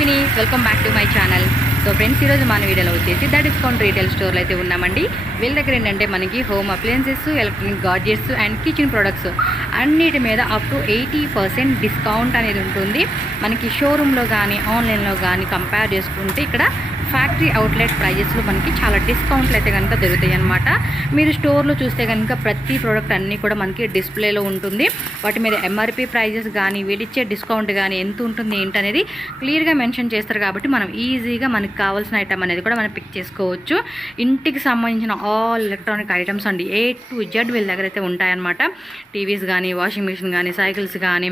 Ashwini, welcome back to my channel. So friends, ఈరోజు మన వీడియోలో వచ్చేసి ద డిస్కౌంట్ రీటైల్ స్టోర్లో అయితే ఉన్నామండి. వీళ్ళ దగ్గర ఏంటంటే మనకి home appliances, electronic gadgets and kitchen products అన్నిటి మీద అప్ టు 80% డిస్కౌంట్ అనేది ఉంటుంది. మనకి షోరూంలో కానీ ఆన్లైన్లో కానీ కంపేర్ చేసుకుంటే ఇక్కడ ఫ్యాక్టరీ అవుట్లెట్ ప్రైజెస్లో మనకి చాలా డిస్కౌంట్లు అయితే కనుక దొరుకుతాయి అన్నమాట. మీరు స్టోర్లో చూస్తే కనుక ప్రతి ప్రోడక్ట్ అన్నీ కూడా మనకి డిస్ప్లేలో ఉంటుంది. వాటి మీద ఎంఆర్పి ప్రైజెస్ కానీ వీళ్ళిచ్చే డిస్కౌంట్ కానీ ఎంత ఉంటుంది ఏంటనేది క్లియర్గా మెన్షన్ చేస్తారు. కాబట్టి మనం ఈజీగా మనకి కావాల్సిన ఐటమ్ అనేది కూడా మనం పిక్ చేసుకోవచ్చు. ఇంటికి సంబంధించిన ఆల్ ఎలక్ట్రానిక్ ఐటమ్స్ అండి A to Z వీళ్ళ దగ్గర అయితే ఉంటాయన్నమాట. టీవీస్ కానీ, వాషింగ్ మిషన్ కానీ, సైకిల్స్ కానీ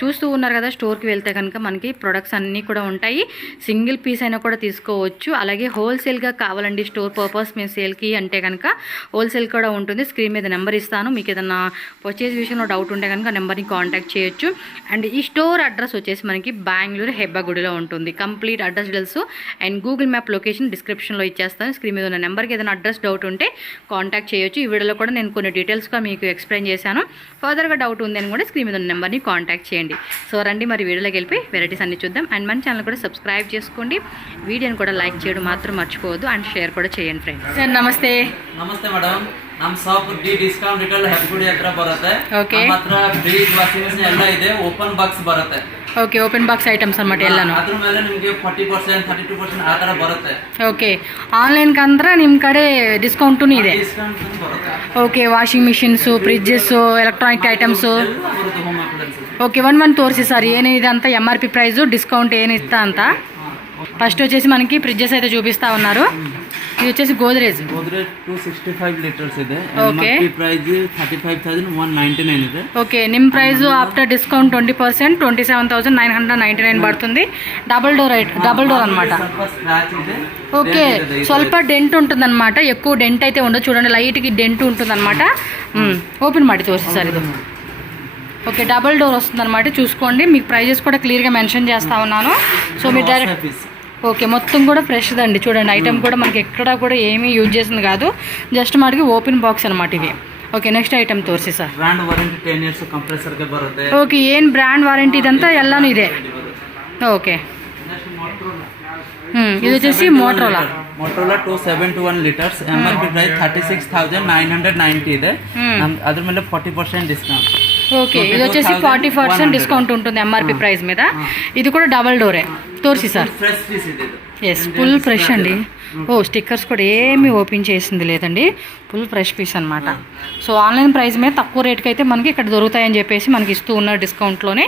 చూస్తూ ఉన్నారు కదా. స్టోర్కి వెళ్తే కనుక మనకి ప్రొడక్ట్స్ అన్నీ కూడా ఉంటాయి. సింగిల్ పీస్ అయినా కూడా తీసుకోవచ్చు. అలాగే హోల్సేల్గా కావాలండి స్టోర్ పర్పస్ మేము సేల్కి అంటే కనుక హోల్సేల్ కూడా ఉంటుంది. స్క్రీన్ మీద నెంబర్ ఇస్తాను. మీకు ఏదైనా పర్చేజ్ విషయంలో డౌట్ ఉంటే కనుక నెంబర్ని కాంటాక్ట్ చేయొచ్చు. అండ్ ఈ స్టోర్ అడ్రస్ వచ్చేసి మనకి బెంగళూరు హెబ్బగుడిలో ఉంటుంది. Complete address details and Google map location డిస్క్రిప్షన్లో ఇచ్చేస్తాను. స్క్రీన్ మీద ఉన్న నెంబర్కి ఏదైనా అడ్రస్ డౌట్ ఉంటే కాంటాక్ట్ చేయొచ్చు. ఈ వీడియోలో కూడా నేను కొన్ని డీటెయిల్స్గా మీకు ఎక్స్ప్లెయిన్ చేశాను. ఫర్దర్గా డౌట్ ఉందని కూడా స్క్రీన్ మీద ఉన్న నెంబర్ని కాంటాక్ట్ చేయండి. సో రండి మరి వీడియోలోకి వెళ్ళి వెరైటీస్ అన్ని చూద్దాం. అండ్ మన ఛానల్ కూడా సబ్స్క్రైబ్ చేసుకోండి. వీడియోని కూడా లైక్ చేయడం మాత్రం మర్చిపోవద్దు అండ్ షేర్ కూడా చేయండి ఫ్రెండ్స్. సార్ నమస్తే. ನಮಸ್ತೆ ಮೇಡಮ್, ನಮ್ಮ shop D discount retail Hebbagodi ಹತ್ರ ಬರುತ್ತೆ. ಓಕೆ, ನಮ್ಮ ಹತ್ರ ಫ್ರಿಡ್ಜ್, ವಾಷಿಂಗ್ ಮಿಷನ್ ಎಲ್ಲ ಇದೆ. ಓಪನ್ ಬಾಕ್ಸ್ ಬರುತ್ತೆ. ಓಕೆ, ಓಪನ್ ಬಾಕ್ಸ್ ಐಟಮ್ಸ್ ಅన్నమాట ಎಲ್ಲಾನು. ಅದ್ರ ಮೇಲೆ ನಿಮಗೆ 40%, 32% ಆ ತರ ಬರುತ್ತೆ. ಓಕೆ, ಆನ್ಲೈನ್ ಕಂದ್ರೆ ನಿಮ್ಮ ಕಡೆ ಡಿಸ್ಕೌಂಟು ಇದೆ. ಡಿಸ್ಕೌಂಟ್ ಬರುತ್ತೆ. Okay, washing machines, fridges, electronic items. Home appliances. Okay, one తోర్సి సార్ ఏనిది అంతా ఎంఆర్పి ప్రైస్ డిస్కౌంట్ ఏమి ఇస్తా అంత. ఫస్ట్ వచ్చేసి మనకి ఫ్రిడ్జెస్ అయితే చూపిస్తా ఉన్నారు. ఇది వచ్చేసి గోద్రేజ్ 265 లీటర్స్ ಇದೆ. ఓకే, ఎంఆర్పి ప్రైస్ 35,199 ಇದೆ. ఓకే, నిమ్ ప్రైస్ ఆఫ్టర్ డిస్కౌంట్ 20% 27,999 పడుతుంది. డబుల్ డోర్ అనమాట. ఓకే, స్వల్ప డెంట్ ఉంటుందన్నమాట. ఎక్కువ డెంట్ అయితే ఉండదు. చూడండి, లైట్కి డెంట్ ఉంటుందన్నమాట. ఓపెన్ ಮಾಡಿ తోర్సి సార్ ఇది. ఓకే, డబుల్ డోర్ వస్తుంది అనమాట. చూసుకోండి, మీకు ప్రైజెస్ కూడా క్లియర్గా మెన్షన్ చేస్తా ఉన్నాను. సో మీరు డైరెక్ట్ ఓకే, మొత్తం కూడా ఫ్రెష్ అండి. చూడండి, ఐటమ్ కూడా మనకి ఎక్కడ కూడా ఏమీ యూజ్ చేసింది కాదు. జస్ట్ మనకి ఓపెన్ బాక్స్ అనమాట ఇవి. ఓకే, నెక్స్ట్ ఐటమ్ ತೋರಿಸಿ sir. Brand warranty 10 years compressor ಗೆ ಬರುತ್ತೆ. ಓಕೆ, ಏನು ಬ್ರಾಂಡ್ ವಾರಂಟಿ ಇದಂತ ಎಲ್ಲಾನು ಇದೆ. ಓಕೆ, ఇది వచ్చేసి మోటరోలా 271 లీటర్స్. ఎంఆర్పి ప్రైస్ 36,990 ಇದೆ. అದ್ರ ಮೇಲೆ 40% డిస్కౌంట్. ఓకే, ఇది వచ్చేసి 40% డిస్కౌంట్ ఉంటుంది ఎంఆర్పి ప్రైస్ మీద. ఇది కూడా డబల్ డోరే. తోర్సి సార్. ఫ్రెష్ పీస్ ఇది. ఎస్, ఫుల్ ఫ్రెష్ అండి. ఓ, స్టిక్కర్స్ కూడా ఏమీ ఓపెన్ చేసింది లేదండి. ఫుల్ ఫ్రెష్ పీస్ అనమాట. సో ఆన్లైన్ ప్రైస్ మీద తక్కువ రేట్కి అయితే మనకి ఇక్కడ దొరుకుతాయని చెప్పేసి మనకి ఇస్తూ ఉన్నారు డిస్కౌంట్లోనే.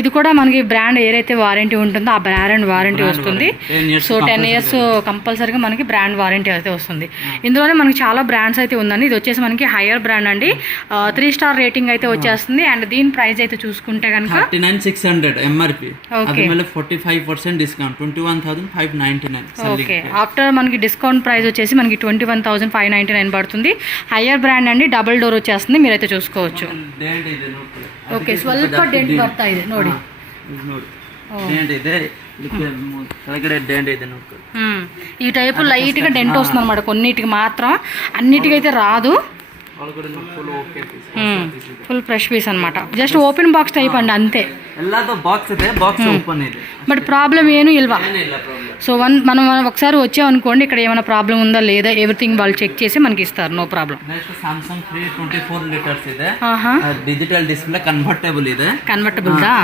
ఇది కూడా మనకి బ్రాండ్ ఏదైతే వారంటీ ఉంటుందో ఆ బ్రాండ్ వారంటీ వస్తుంది. సో 10 ఇయర్స్ కంపల్సరీగా మనకి బ్రాండ్ వారంటీ అయితే వస్తుంది. ఇందులోనే మనకి చాలా బ్రాండ్స్ అయితే ఉందండి. ఇది వచ్చేసి మనకి హైయర్ బ్రాండ్ అండి. 3 స్టార్ రేటింగ్ అయితే వచ్చేస్తుంది. అండ్ దీని ప్రైస్ అయితే చూసుకుంటే కనుక 39,600 MRP. Okay, 45% discount 21,599. Okay, after మనకి డిస్కౌంట్ ప్రైస్ వచ్చేసి మనకి 21,599 పడుతుంది. హైయర్ బ్రాండ్ అండి. డబుల్ డోర్ వచ్చేస్తుంది. మీరైతే చూసుకోవచ్చు. ఓకే, ಸ್ವಲ್ಪ ಡೆಂಟ್ ಬರ್ತಾ ಇದೆ ನೋಡಿ. ఈ టైపు లైట్ గా డెంట్ వస్తుంది అనమాట. కొన్నిటికి మాత్రం, అన్నిటికీ అయితే రాదు. ಫುಲ್ ಫ್ರೆಶ್ ಪೀಸ್ అనమాట. జస్ట్ ఓపెನ್ బాక్స్ టైప్ అండి, అంతే. బట్ ప్రాబ్లం ಏನು ఇల్వా. సో మనం ఒకసారి వచ్చామనుకోండి, ఇక్కడ ఏమైనా ప్రాబ్లం ఉందా లేదా ఎవ్రీథింగ్ వాళ్ళు చెక్ చేసి మనకి ఇస్తారు. No problem. ಸಾಮ್ಸಂಗ್ 324 ಲೀಟರ್ಸ್ ಇದೆ. ಡಿಜಿಟಲ್ ಡಿಸ್ಪ್ಲೇ ಕನ್ವರ್ಟೇಬಲ್ ಇದೆ. ಕನ್ವರ್ಟಬಲ್ ದಾ.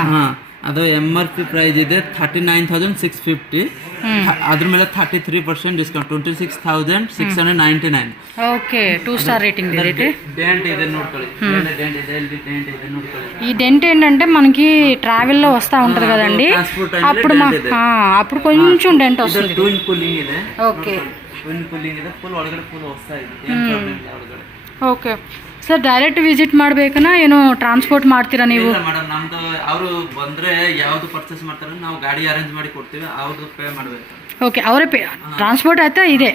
ಅದು ಎಂಆರ್ಪಿ ಪ್ರೈಸ್ ಇದೆ 39,650. ಅದ್ರ ಮೇಲೆ 33% ಡಿಸ್ಕೌಂಟ್ 26,699. ఓకే, 2 స్టార్ రేటింగ్ ಇದೆ. డెంట్ ಇದೆ ನೋಡ್ಕೊಳ್ಳಿ. డెంట్ ಇದೆ, డెంట్ ಇದೆ ನೋಡ್ಕೊಳ್ಳಿ. ఈ డెంట్ ఏంటంటే మనకి ట్రావెల్లో వస్తూ ఉంటుంది కదండి, అప్పుడు కొంచెం డెంట్ వస్తుంది. ಟ್ವಿನ್ ಕೂಲಿಂಗ್ ಇದೆ. ఓకే, ಟ್ವಿನ್ ಕೂಲಿಂಗ್ ಇದೆ. ಫುಲ್ ಒಳಗಡೆ ಫುಲ್ ವಸ್ತಾ ಇದೆ. ಏನು ಪ್ರಾಬ್ಲಮ್ ಇಲ್ಲ ಒಳಗಡೆ. ಓಕೆ ಸರ್, ಡೈರೆಕ್ಟ್ ವಿಸಿಟ್ ಮಾಡ್ಬೇಕನ ಏನು ಟ್ರಾನ್ಸ್ಪೋರ್ಟ್ ಮಾಡ್ತೀರಾ ನೀವು? ಮೇಡಮ್, ನಮ್ದು ಅವರು ಬಂದ್ರೆ ಯಾವ್ದು ಪರ್ಚೇಸ್ ಮಾಡ್ತಾರೆ ನಾವು ಗಾಡಿ ಅರೇಂಜ್ ಮಾಡಿ ಕೊಡ್ತೀವಿ. ಅವ್ರದ್ದು ಪೇ ಮಾಡಬೇಕು. ಓಕೆ, ಅವರೇ ಪೇ. ಟ್ರಾನ್ಸ್ಪೋರ್ಟ್ అయితే ಇದೆ.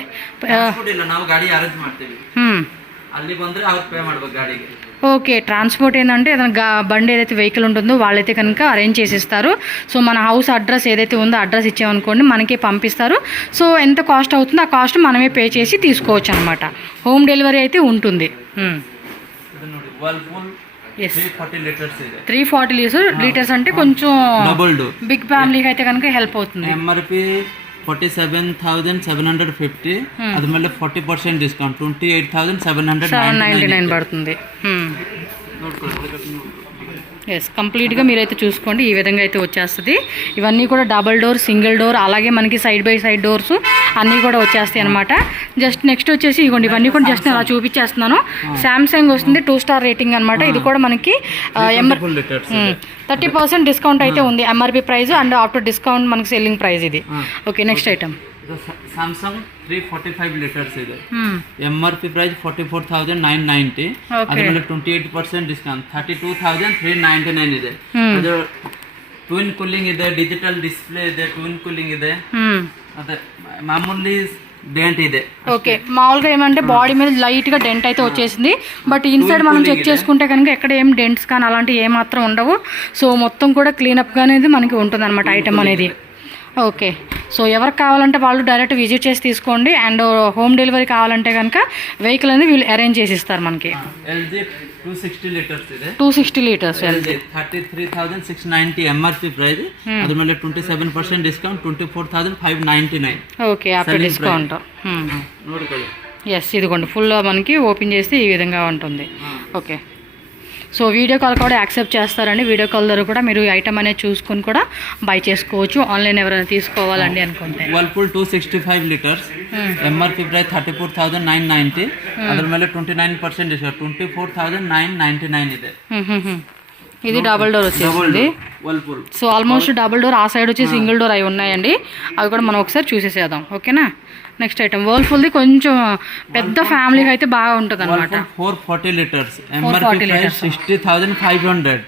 ಇಲ್ಲ, ನಾವು ಗಾಡಿ ಅರೇಂಜ್ ಮಾಡ್ತೀವಿ. ಅಲ್ಲಿ ಬಂದ್ರೆ ಅವ್ರು పే ಮಾಡಬೇಕು ಗಾಡಿಗೆ. ఓకే, ట్రాన్స్పోర్ట్ ఏంటంటే ఏదైనా బండి ఏదైతే వెహికల్ ఉంటుందో వాళ్ళైతే కనుక అరేంజ్ చేసిస్తారు. సో మన హౌస్ అడ్రస్ ఏదైతే ఉందో అడ్రస్ ఇచ్చామనుకోండి, మనకే పంపిస్తారు. సో ఎంత కాస్ట్ అవుతుందో ఆ కాస్ట్ మనమే పే చేసి తీసుకోవచ్చు అనమాట. హోమ్ డెలివరీ అయితే ఉంటుంది. 340 లీటర్స్ ಇದೆ. 340 లీటర్స్ అంటే కొంచెం డబుల్ డోర్ బిగ్ ఫ్యామిలీకి అయితే కనుక హెల్ప్ అవుతుంది. ఎంఆర్పి 47,750 అది మళ్ళీ 40% డిస్కౌంట్ 28,799 పడుతుంది. ఎస్, కంప్లీట్గా మీరైతే చూసుకోండి, ఈ విధంగా అయితే వచ్చేస్తుంది. ఇవన్నీ కూడా డబల్ డోర్, సింగిల్ డోర్, అలాగే మనకి సైడ్ బై సైడ్ డోర్స్ అన్నీ కూడా వచ్చేస్తాయి అనమాట. జస్ట్ నెక్స్ట్ వచ్చేసి ఇవ్వండి, ఇవన్నీ కూడా జస్ట్ అలా చూపించేస్తున్నాను. శాంసంగ్ వస్తుంది, 2 స్టార్ రేటింగ్ అనమాట. ఇది కూడా మనకి 30% డిస్కౌంట్ అయితే ఉంది. MRP price and after discount మనకి సెల్లింగ్ ప్రైస్ ఇది. Okay, next item Samsung 345 litres ಇದೆ. ఎంఆర్పి ప్రైస్ 44,990 అది మళ్ళీ 28% డిస్కౌంట్ 32,399 ಇದೆ. ಅದು ಟ್ವಿನ್ ಕೂಲಿಂಗ್ ಇದೆ, ಡಿಜಿಟಲ್ ಡಿಸ್ಪ್ಲೇ ಇದೆ, ಟ್ವಿನ್ ಕೂಲಿಂಗ್ ಇದೆ. అదే మామూలు డెంట్ ಇದೆ. ఓకే, మామూలుగా ఏమంటే బాడీ మీద లైట్ గా డెంట్ అయితే వచ్చేసింది. బట్ ఇన్సైడ్ మనం చెక్ చేసుకుంటే కనుక ఎక్కడ ఏం డెంట్స్ కానీ అలాంటివి ఏమాత్రం ఉండవు. సో మొత్తం కూడా క్లీనప్ గా అనేది మనకి ఉంటుంది అనమాట ఐటమ్ అనేది. ఓకే, సో ఎవరికి కావాలంటే వాళ్ళు డైరెక్ట్ విజిట్ చేసి తీసుకోండి. అండ్ హోమ్ డెలివరీ కావాలంటే కనుక వెహికల్ అనేది వీళ్ళు అరేంజ్ చేసి ఇస్తారు మనకి. ఎల్జీ 260 లీటర్స్ ಇದೆ. 260 లీటర్స్ ఎల్జీ 33,690 ఎంఆర్పి ప్రైస్ అది మళ్ళీ 27% discount 24,599. Okay, after discount. Yes, ఇదిగోండి ఫుల్ మనకి ఓపెన్ చేస్తే ఈ విధంగా ఉంటుంది. ఓకే, సో వీడియో కాల్ కూడా యాక్సెప్ట్ చేస్తారండి. వీడియో కాల్ ద్వారా కూడా మీరు ఐటమ్ అనేది చూసుకొని కూడా బై చేసుకోవచ్చు. ఆన్లైన్ ఎవరైనా తీసుకోవాలండి అనుకుంటే. వర్ల్పూల్ 265 లీటర్స్ ఎంఆర్పి ప్రైస్ 34,990 అದ್ರ ಮೇಲೆ 29% డిస్కౌంట్ 24,999 ಇದೆ. ఇది డబుల్ డోర్ వచ్చేసింది. సో ఆల్మోస్ట్ డబుల్ డోర్, ఆ సైడ్ వచ్చి సింగిల్ డోర్ అవి ఉన్నాయండి. అవి కూడా మనం ఒకసారి చూసేసేద్దాం. ఓకేనా, నెక్స్ట్ ఐటమ్ వర్ల్పూల్ది కొంచెం పెద్ద ఫ్యామిలీకి అయితే బాగా ఉంటుంది అనమాట. 440 లీటర్స్ ఎంఆర్పి ప్రైస్ 60,500.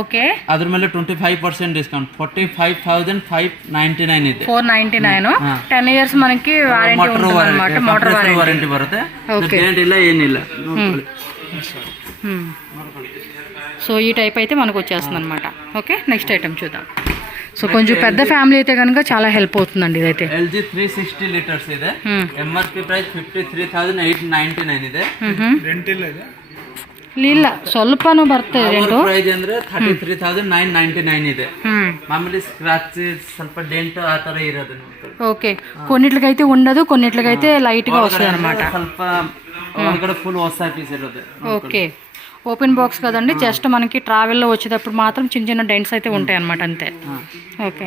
ఓకే, అದ್ರ ಮೇಲೆ 25% డిస్కౌంట్ 45,599 ಇದೆ. 499. 10 years మనకి వారంటీ ఉంటుంది అన్నమాట. మోటార్ ವಾರಂಟಿ ಬರುತ್ತೆ. ಏನಿಲ್ಲ ಏನಿಲ್ಲ. సో ఈ టైప్ అయితే మనకు వచ్చేస్తుంది అనమాట. ఓకే, నెక్స్ట్ ఐటమ్ చూద్దాం. సో కొంచెం పెద్ద ఫ్యామిలీ అయితే కనుక చాలా హెల్ప్ అవుతుందండి ఇదైతే. ఎల్జీ 360 లీటర్స్ ಇದೆ. ఎంఆర్పి ప్రైస్ 53,899 ಇದೆ. ಇಲ್ಲ ಸ್ವಲ್ಪನೂ ಬರ್ತದೆ ರೆಂಟು. ಪ್ರೈಸ್ ಅಂದ್ರೆ 33,999 ಇದೆ. ಮಾಮೂಲಿ ಸ್ಕ್ರಾಚ್ ಸ್ವಲ್ಪ ಡೆಂಟ್ ಆ ತರ ಇರೋದು. ఓకే, కొన్నిట్లకైతే ఉండదు, కొన్నిట్లకైతే లైట్ గా వస్తుంది అనమాట. ಸ್ವಲ್ಪ ಒಳಗಡೆ ಫುಲ್ ಹೊಸ పీస్ ఇರೋದು. ఓకే, ఓపెన్ బాక్స్ కదండి, జస్ట్ మనకి ట్రావెల్లో వచ్చేటప్పుడు మాత్రం చిన్న చిన్న డెంట్స్ అయితే ఉంటాయి అనమాట, అంతే. ఓకే,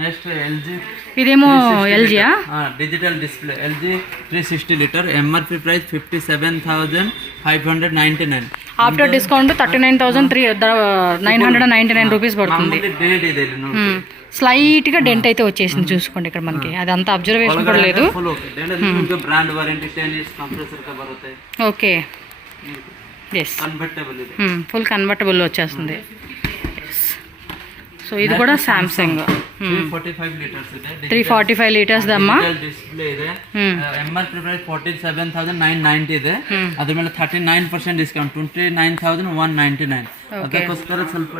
నెక్స్ట్ ఎల్జీ, ఇదేమో ఎల్జీయా digital display LG 360 litre MRP price 57,599. After discount 39,999 rupees పడుతుంది. స్లైట్ గా డెంట్ అయితే వచ్చేసింది, చూసుకోండి ఇక్కడ మనకి. అదంతా అబ్జర్వేషన్ కూడా లేదు. బ్రాండ్ వారంటీ 10 years కంప్రెసర్ కా బರುತ್ತೆ. ఓకే, ఎస్, ఫుల్ కన్వర్టబుల్ వచ్చేస్తుంది. సో ఇది కూడా సామ్సంగ్ 345 లీటర్స్ దమ్మా. డిస్ప్లే ಇದೆ. ఎంఆర్పి ప్రైస్ 47,990 ಇದೆ. ಅದ್ರ ಮೇಲೆ 39% ಡಿಸ್ಕೌಂಟ್ 29,199. ಅದಕ್ಕೋಸ್ಕರ ಸ್ವಲ್ಪ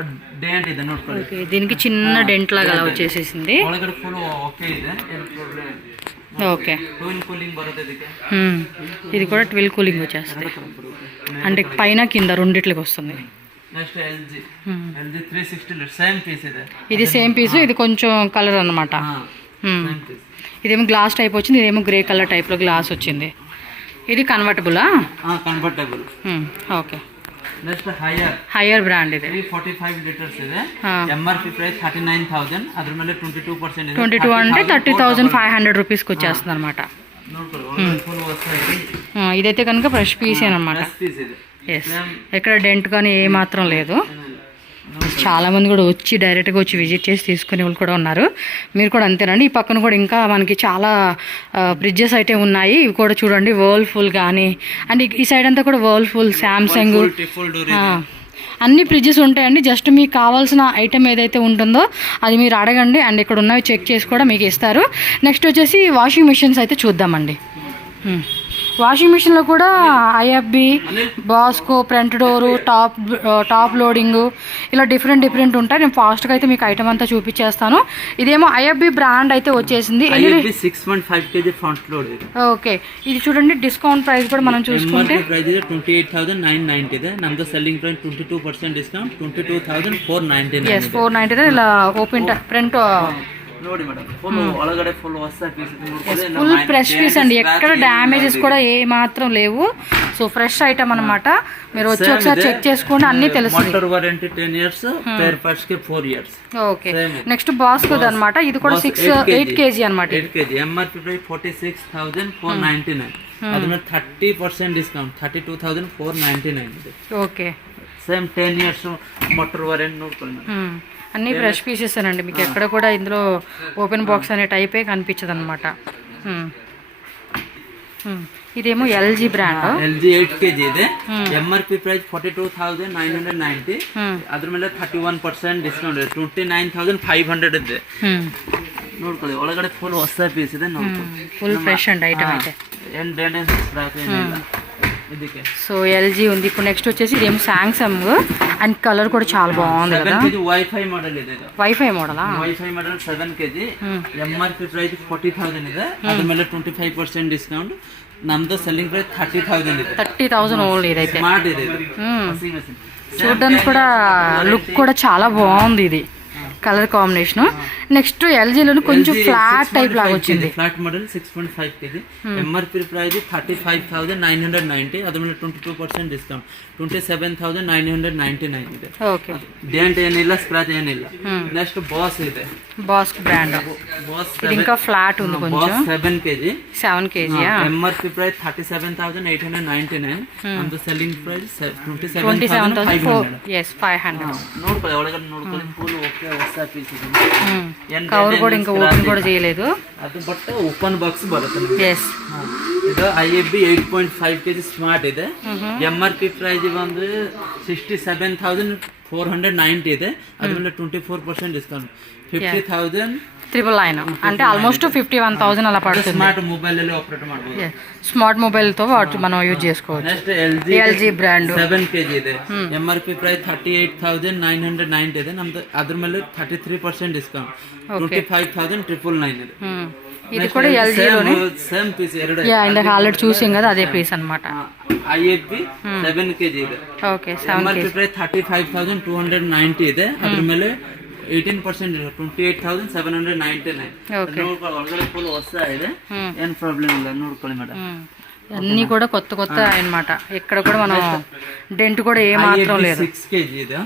ಡೆಂಟ್ ಇದೆ ನೋಡ್ಕೊಳ್ಳಿ. దీనికి చిన్న డెంట్ లాగా అలా వచ్చేసేసింది. ಒಳಗಡೆ ಫುಲ್ ಓಕೆ ಇದೆ, ಏನು ಪ್ರಾಬ್ಲಮ್ ಇಲ್ಲ. ఓకే, ట్విన్ కూలింగ్ బರುತ್ತೆ ಇದಕ್ಕೆ. ఇది కూడా ట్విల్ కూలింగ్ వచ్చేస్తుంది, అంటే పైన కింద రెండిట్లకి వస్తుంది. Next LG 360 litre same piece ಇದೆ. ఇది సేమ్ పీస్, ఇది కొంచెం కలర్ అన్నమాట. ఇదేమో గ్లాస్ టైప్ వచ్చింది, ఇదేమో గ్రే కలర్ టైప్ లో గ్లాస్ వచ్చింది. ఇది కన్వర్టబులా? Convertible. Okay, next Haier brand ఇది. 345 లీటర్స్ ಇದೆ. MRP price 39,000. అದ್ರ ಮೇಲೆ 22% ಇದೆ. 22 అంటే 30,500 రూపీస్కి వచ్చేస్తుంది అనమాట. ఇదైతే కనుక ఫ్రెష్ పీస్ అనమాట. ఎస్, ఎక్కడ డెంట్ కానీ ఏ మాత్రం లేదు. చాలామంది కూడా వచ్చి డైరెక్ట్గా వచ్చి విజిట్ చేసి తీసుకునే వాళ్ళు కూడా ఉన్నారు. మీరు కూడా అంతేనండి. ఈ పక్కన కూడా ఇంకా మనకి చాలా ఫ్రిడ్జెస్ అయితే ఉన్నాయి. ఇవి కూడా చూడండి, వర్ల్పూల్ కానీ, అండ్ ఈ సైడ్ అంతా కూడా వర్ల్పూల్, శాంసంగ్ అన్ని ఫ్రిడ్జెస్ ఉంటాయండి. జస్ట్ మీకు కావాల్సిన ఐటెం ఏదైతే ఉంటుందో అది మీరు అడగండి, అండ్ ఇక్కడ ఉన్నవి చెక్ చేసి కూడా మీకు ఇస్తారు. నెక్స్ట్ వచ్చేసి వాషింగ్ మిషన్స్ అయితే చూద్దామండి. వాషింగ్ మిషన్లో కూడా IFB, Bosco, front door, top loading ఇలా డిఫరెంట్ ఉంటాయి. నేను ఫాస్ట్గా అయితే మీకు ఐటమ్ అంతా చూపించేస్తాను. ఇదేమో ఐఎఫ్బి బ్రాండ్ అయితే వచ్చేసింది. 6.5 kg ఫ్రంట్ లోడ్. ఓకే, ఇది చూడండి డిస్కౌంట్ ప్రైస్ కూడా మనం చూసుకుంటే 28,990 ಇದೆ. ನಮ್ದು ಸೆಲ್ಲಿಂಗ್ ಪ್ರೈಸ್ 22% ಡಿಸ್ಕೌಂಟ್ 22,499. yes 499 ఇలా ఓపెన్ ఫ్రంట్ ನೋಡಿ ಮೇಡಮ್, ಫುಲ್ ಒಳಗಡೆ ಫುಲ್ ಹೊಸ ಪೀಸ್, ఫుల్ ఫ్రెష్ పీస్ అండి. ఎక్కడ డ్యామేజెస్ కూడా ఏ మాత్రం లేవు. సో ఫ్రెష్ ఐటమ్ అన్నమాట. మీరు వచ్చి ఒకసారి చెక్ చేసుకోండి, అన్ని తెలుస్తుంది. Motor warranty 10 years, spare parts కి 4 years. ఓకే, నెక్స్ట్ బాస్కో అన్నమాట. ఇది కూడా 8 kg అన్నమాట. 8 kg ఎంఆర్పి ప్రైస్ 46,499. ಅದನ್ನ 30% discount 32,499. Okay, same 10 years motor warranty ನೋಡ್ಕೊಳ್ಳಿ. అన్ని ఫ్రెష్ పీసెస్ అండి. మీకు ఎక్కడ కూడా ఇందులో ఓపెన్ బాక్స్ అనే టైపే కనిపించదు అనమాట. ఇదేమో ఎల్జీ బ్రాండ్. ఎల్జీ 8 kg ಇದೆ. MRP price 42,990. ಅದ್ರ ಮೇಲೆ 31% ಡಿಸ್ಕೌಂಟ್ ಇದೆ. 29,500 ಇದೆ. ನೋಡ್ಕೊಳ್ಳಿ, ಒಳಗಡೆ ಫುಲ್ ಹೊಸ ಪೀಸ್ ಇದೆ. ಫುಲ್ ಫ್ರೆಶ್ అండి ఐటమ్ అయితే. ఏం డ్యామేజ్ స్క్రాచ్ ఏನಿಲ್ಲ ಇದಕ್ಕೆ. సో ఎల్జీ ఉంది. ఇప్పుడు నెక్స్ట్ వచ్చేసి ఇదేమో సామ్సంగ్ అండ్ కలర్ కూడా చాలా బాగుంది కదా. 7 kg వైఫై మోడల్ ಇದೆ. వైఫై మోడలా? Wifi model 7 kg. MRP price 40,000 ಇದೆ. ಅದ್ರ ಮೇಲೆ 25% ಡಿಸ್ಕೌಂಟ್. ನಮ್ದು ಸೆಲ್ಲಿಂಗ್ ಪ್ರೈಸ್ 30,000 ಇದೆ. 30,000 ఓన్లీ ఇదైతే. స్మార్ట్ ఇది. చూడడానికి కూడా లుక్ కూడా చాలా బాగుంది ఇది కలర్ కాంబినేషన్. నెక్స్ట్ ఎల్జీలో కొంచెం ఫ్లాట్ టైప్ లాగా వచ్చింది. Flat model 6.5 kg. MRP price 35,990. ಅದ್ರ ಮೇಲೆ 22% ಡಿಸ್ಕೌಂಟ್ 27,999 ಇದೆ. ಓಕೆ, ಡೆಂಟ್ ಏನಿಲ್ಲ, ಸ್ಕ್ರಾಚ್ ಏನಿಲ್ಲ. ನೆಕ್ಸ್ಟ್ ಬಾಸ್ ಇದೆ. Boss brand. ಬಾಸ್ ఇది ఇంకా ఫ్లాట్ ఉంది కొంచెం. Boss 7 kg. 7 kg. MRP price 37,899. ನಮ್ದು ಸೆಲ್ಲಿಂಗ್ ಪ್ರೈಸ್ 27,500. yes 500. ನೋಡ್ಕೊಳ್ಳಿ, ಒಳಗಡೆ ನೋಡ್ಕೊಳ್ಳಿ, ಫುಲ್ ಓಕೆ ಹೊಸ ಪೀಸ್ ಇದೆ. కవర్ కూడా ఇంకా ఓపెన్ కూడా చేయలేదు. ಅದು ಬಟ್ ಓಪನ್ ಬಾಕ್ಸ್ ಬರುತ್ತೆ. ಎಸ್, ಇದು ಐಎಫ್ಬಿ 8.5 kg ಸ್ಮಾರ್ಟ್ ಇದೆ. ಎಂಆರ್ಪಿ ಪ್ರೈಸ್ ಬಂದ್ರೆ 67,490 ಇದೆ. ಅದ್ರ ಮೇಲೆ 24% ಡಿಸ್ಕೌಂಟ್ 50,000 999 అంటే ఆల్మోస్ట్ 51,000 అలా పడుతుంది. స్మార్ట్ మొబైల్ లో ఆపరేట్ ಮಾಡಬಹುದು. స్మార్ట్ మొబైల్ తో మనం యూజ్ చేసుకోవచ్చు. నెక్స్ట్ ఎల్జీ బ్రాండ్ 7 kg ಇದೆ. ఎంఆర్పి ಪ್ರೈಸ್ 38,990 ಇದೆ. ನಮ್ದು ಅದ್ರ ಮೇಲೆ 33% ಡಿಸ್ಕೌಂಟ್ 25,999 ಇದೆ. ఇది కూడా ఎల్జీ లోనే సేమ్ పీస్ ಎರಡು. ఇందాక ఆల్రెడీ చూసాం కదా, అదే పీస్ అన్నమాట. ఐఎఫ్బి 7 kg ಇದೆ. Okay, 7 kg. ఎంఆర్పి ಪ್ರೈಸ್ 35,290 ಇದೆ. ಅದ್ರ ಮೇಲೆ 18% 28,799. ಒಳಗಡೆ ಫುಲ್ ಹೊಸ ಇದೆ, ಏನ್ ಪ್ರಾಬ್ಲಮ್ ಇಲ್ಲ. ನೋಡ್ಕೊಳ್ಳಿ ಮೇಡಮ್, అన్ని కూడా కొత్త అన్నమాట. ఎక్కడ కూడా మనం డెంట్ కూడా ఏ మాత్రం లేదు. 6 kg ಇದೆ.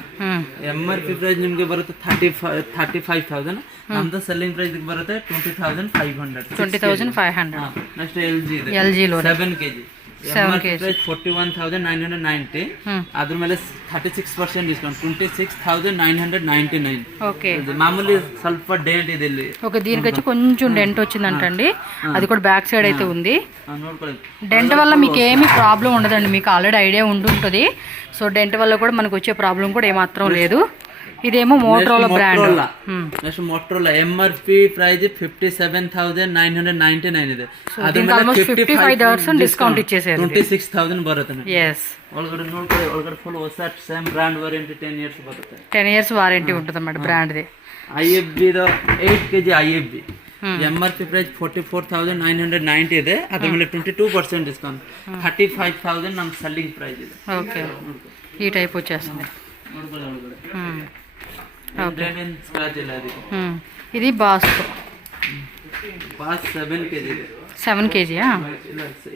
ఎంఆర్పి ప్రైస్ నిಮಗೆ ಬರುತ್ತೆ 35,000. ನಮ್ದು ಸೆಲ್ಲಿಂಗ್ ಪ್ರೈಸ್ ಬರುತ್ತೆ 20,500. 20,500. ನೆಕ್ಸ್ಟ್ ಎಲ್ಜಿ ಇದೆ. ఎల్జీ లో 7 kg. MRP price 41,990. ಅದ್ರ ಮೇಲೆ 36% ಡಿಸ್ಕೌಂಟ್ 26,999. ఓకే, మామూలు ಸ್ವಲ್ಪ డెంట్ ಇದೆ ಇಲ್ಲಿ. ఓకే, దీనికి వచ్చి కొంచెం డెంట్ వచ్చిందంటండి. అది కూడా బ్యాక్ సైడ్ అయితే ఉంది. డెంట్ వల్ల మీకు ఏమీ ప్రాబ్లం ఉండదండి. మీకు ఆల్రెడీ ఐడియా ఉంటుంటుంది. సో డెంట్ వల్ల కూడా మనకు వచ్చే ప్రాబ్లం కూడా ఏమాత్రం లేదు. ఇదేమో Motorola brand. Next Motorola MRP price 57,999 ಇದೆ. ఆల్మోస్ట్ 55% డిస్కౌంట్ ఇచ్చేసారు. 26,000 ಬರುತ್ತೆ. yes, ಒಳಗಡೆ ನೋಡ್ಕೊಳ್ಳಿ, ಒಳಗಡೆ ಫುಲ್ ಹೊಸ ಸೇಮ್ ಬ್ರಾಂಡ್ ವಾರಂಟಿ 10 years ಬರುತ್ತೆ. 10 years ವಾರಂಟಿ ఉంటుంది అన్నమాట brand the. IFB 8 kg IFB. MRP price 44,990 ಇದೆ. ಅದ್ರ ಮೇಲೆ 22% ಡಿಸ್ಕೌಂಟ್ 35,000 ನಮ್ಮ ಸೆಲ್ಲಿಂಗ್ ಪ್ರೈಸ್ ಇದೆ. ఓకే, ఈ టైప్ వచ్చేస్తుంది. ఇది బాస్కో. బాస్ 7 kg ಇದೆ. 7 kg.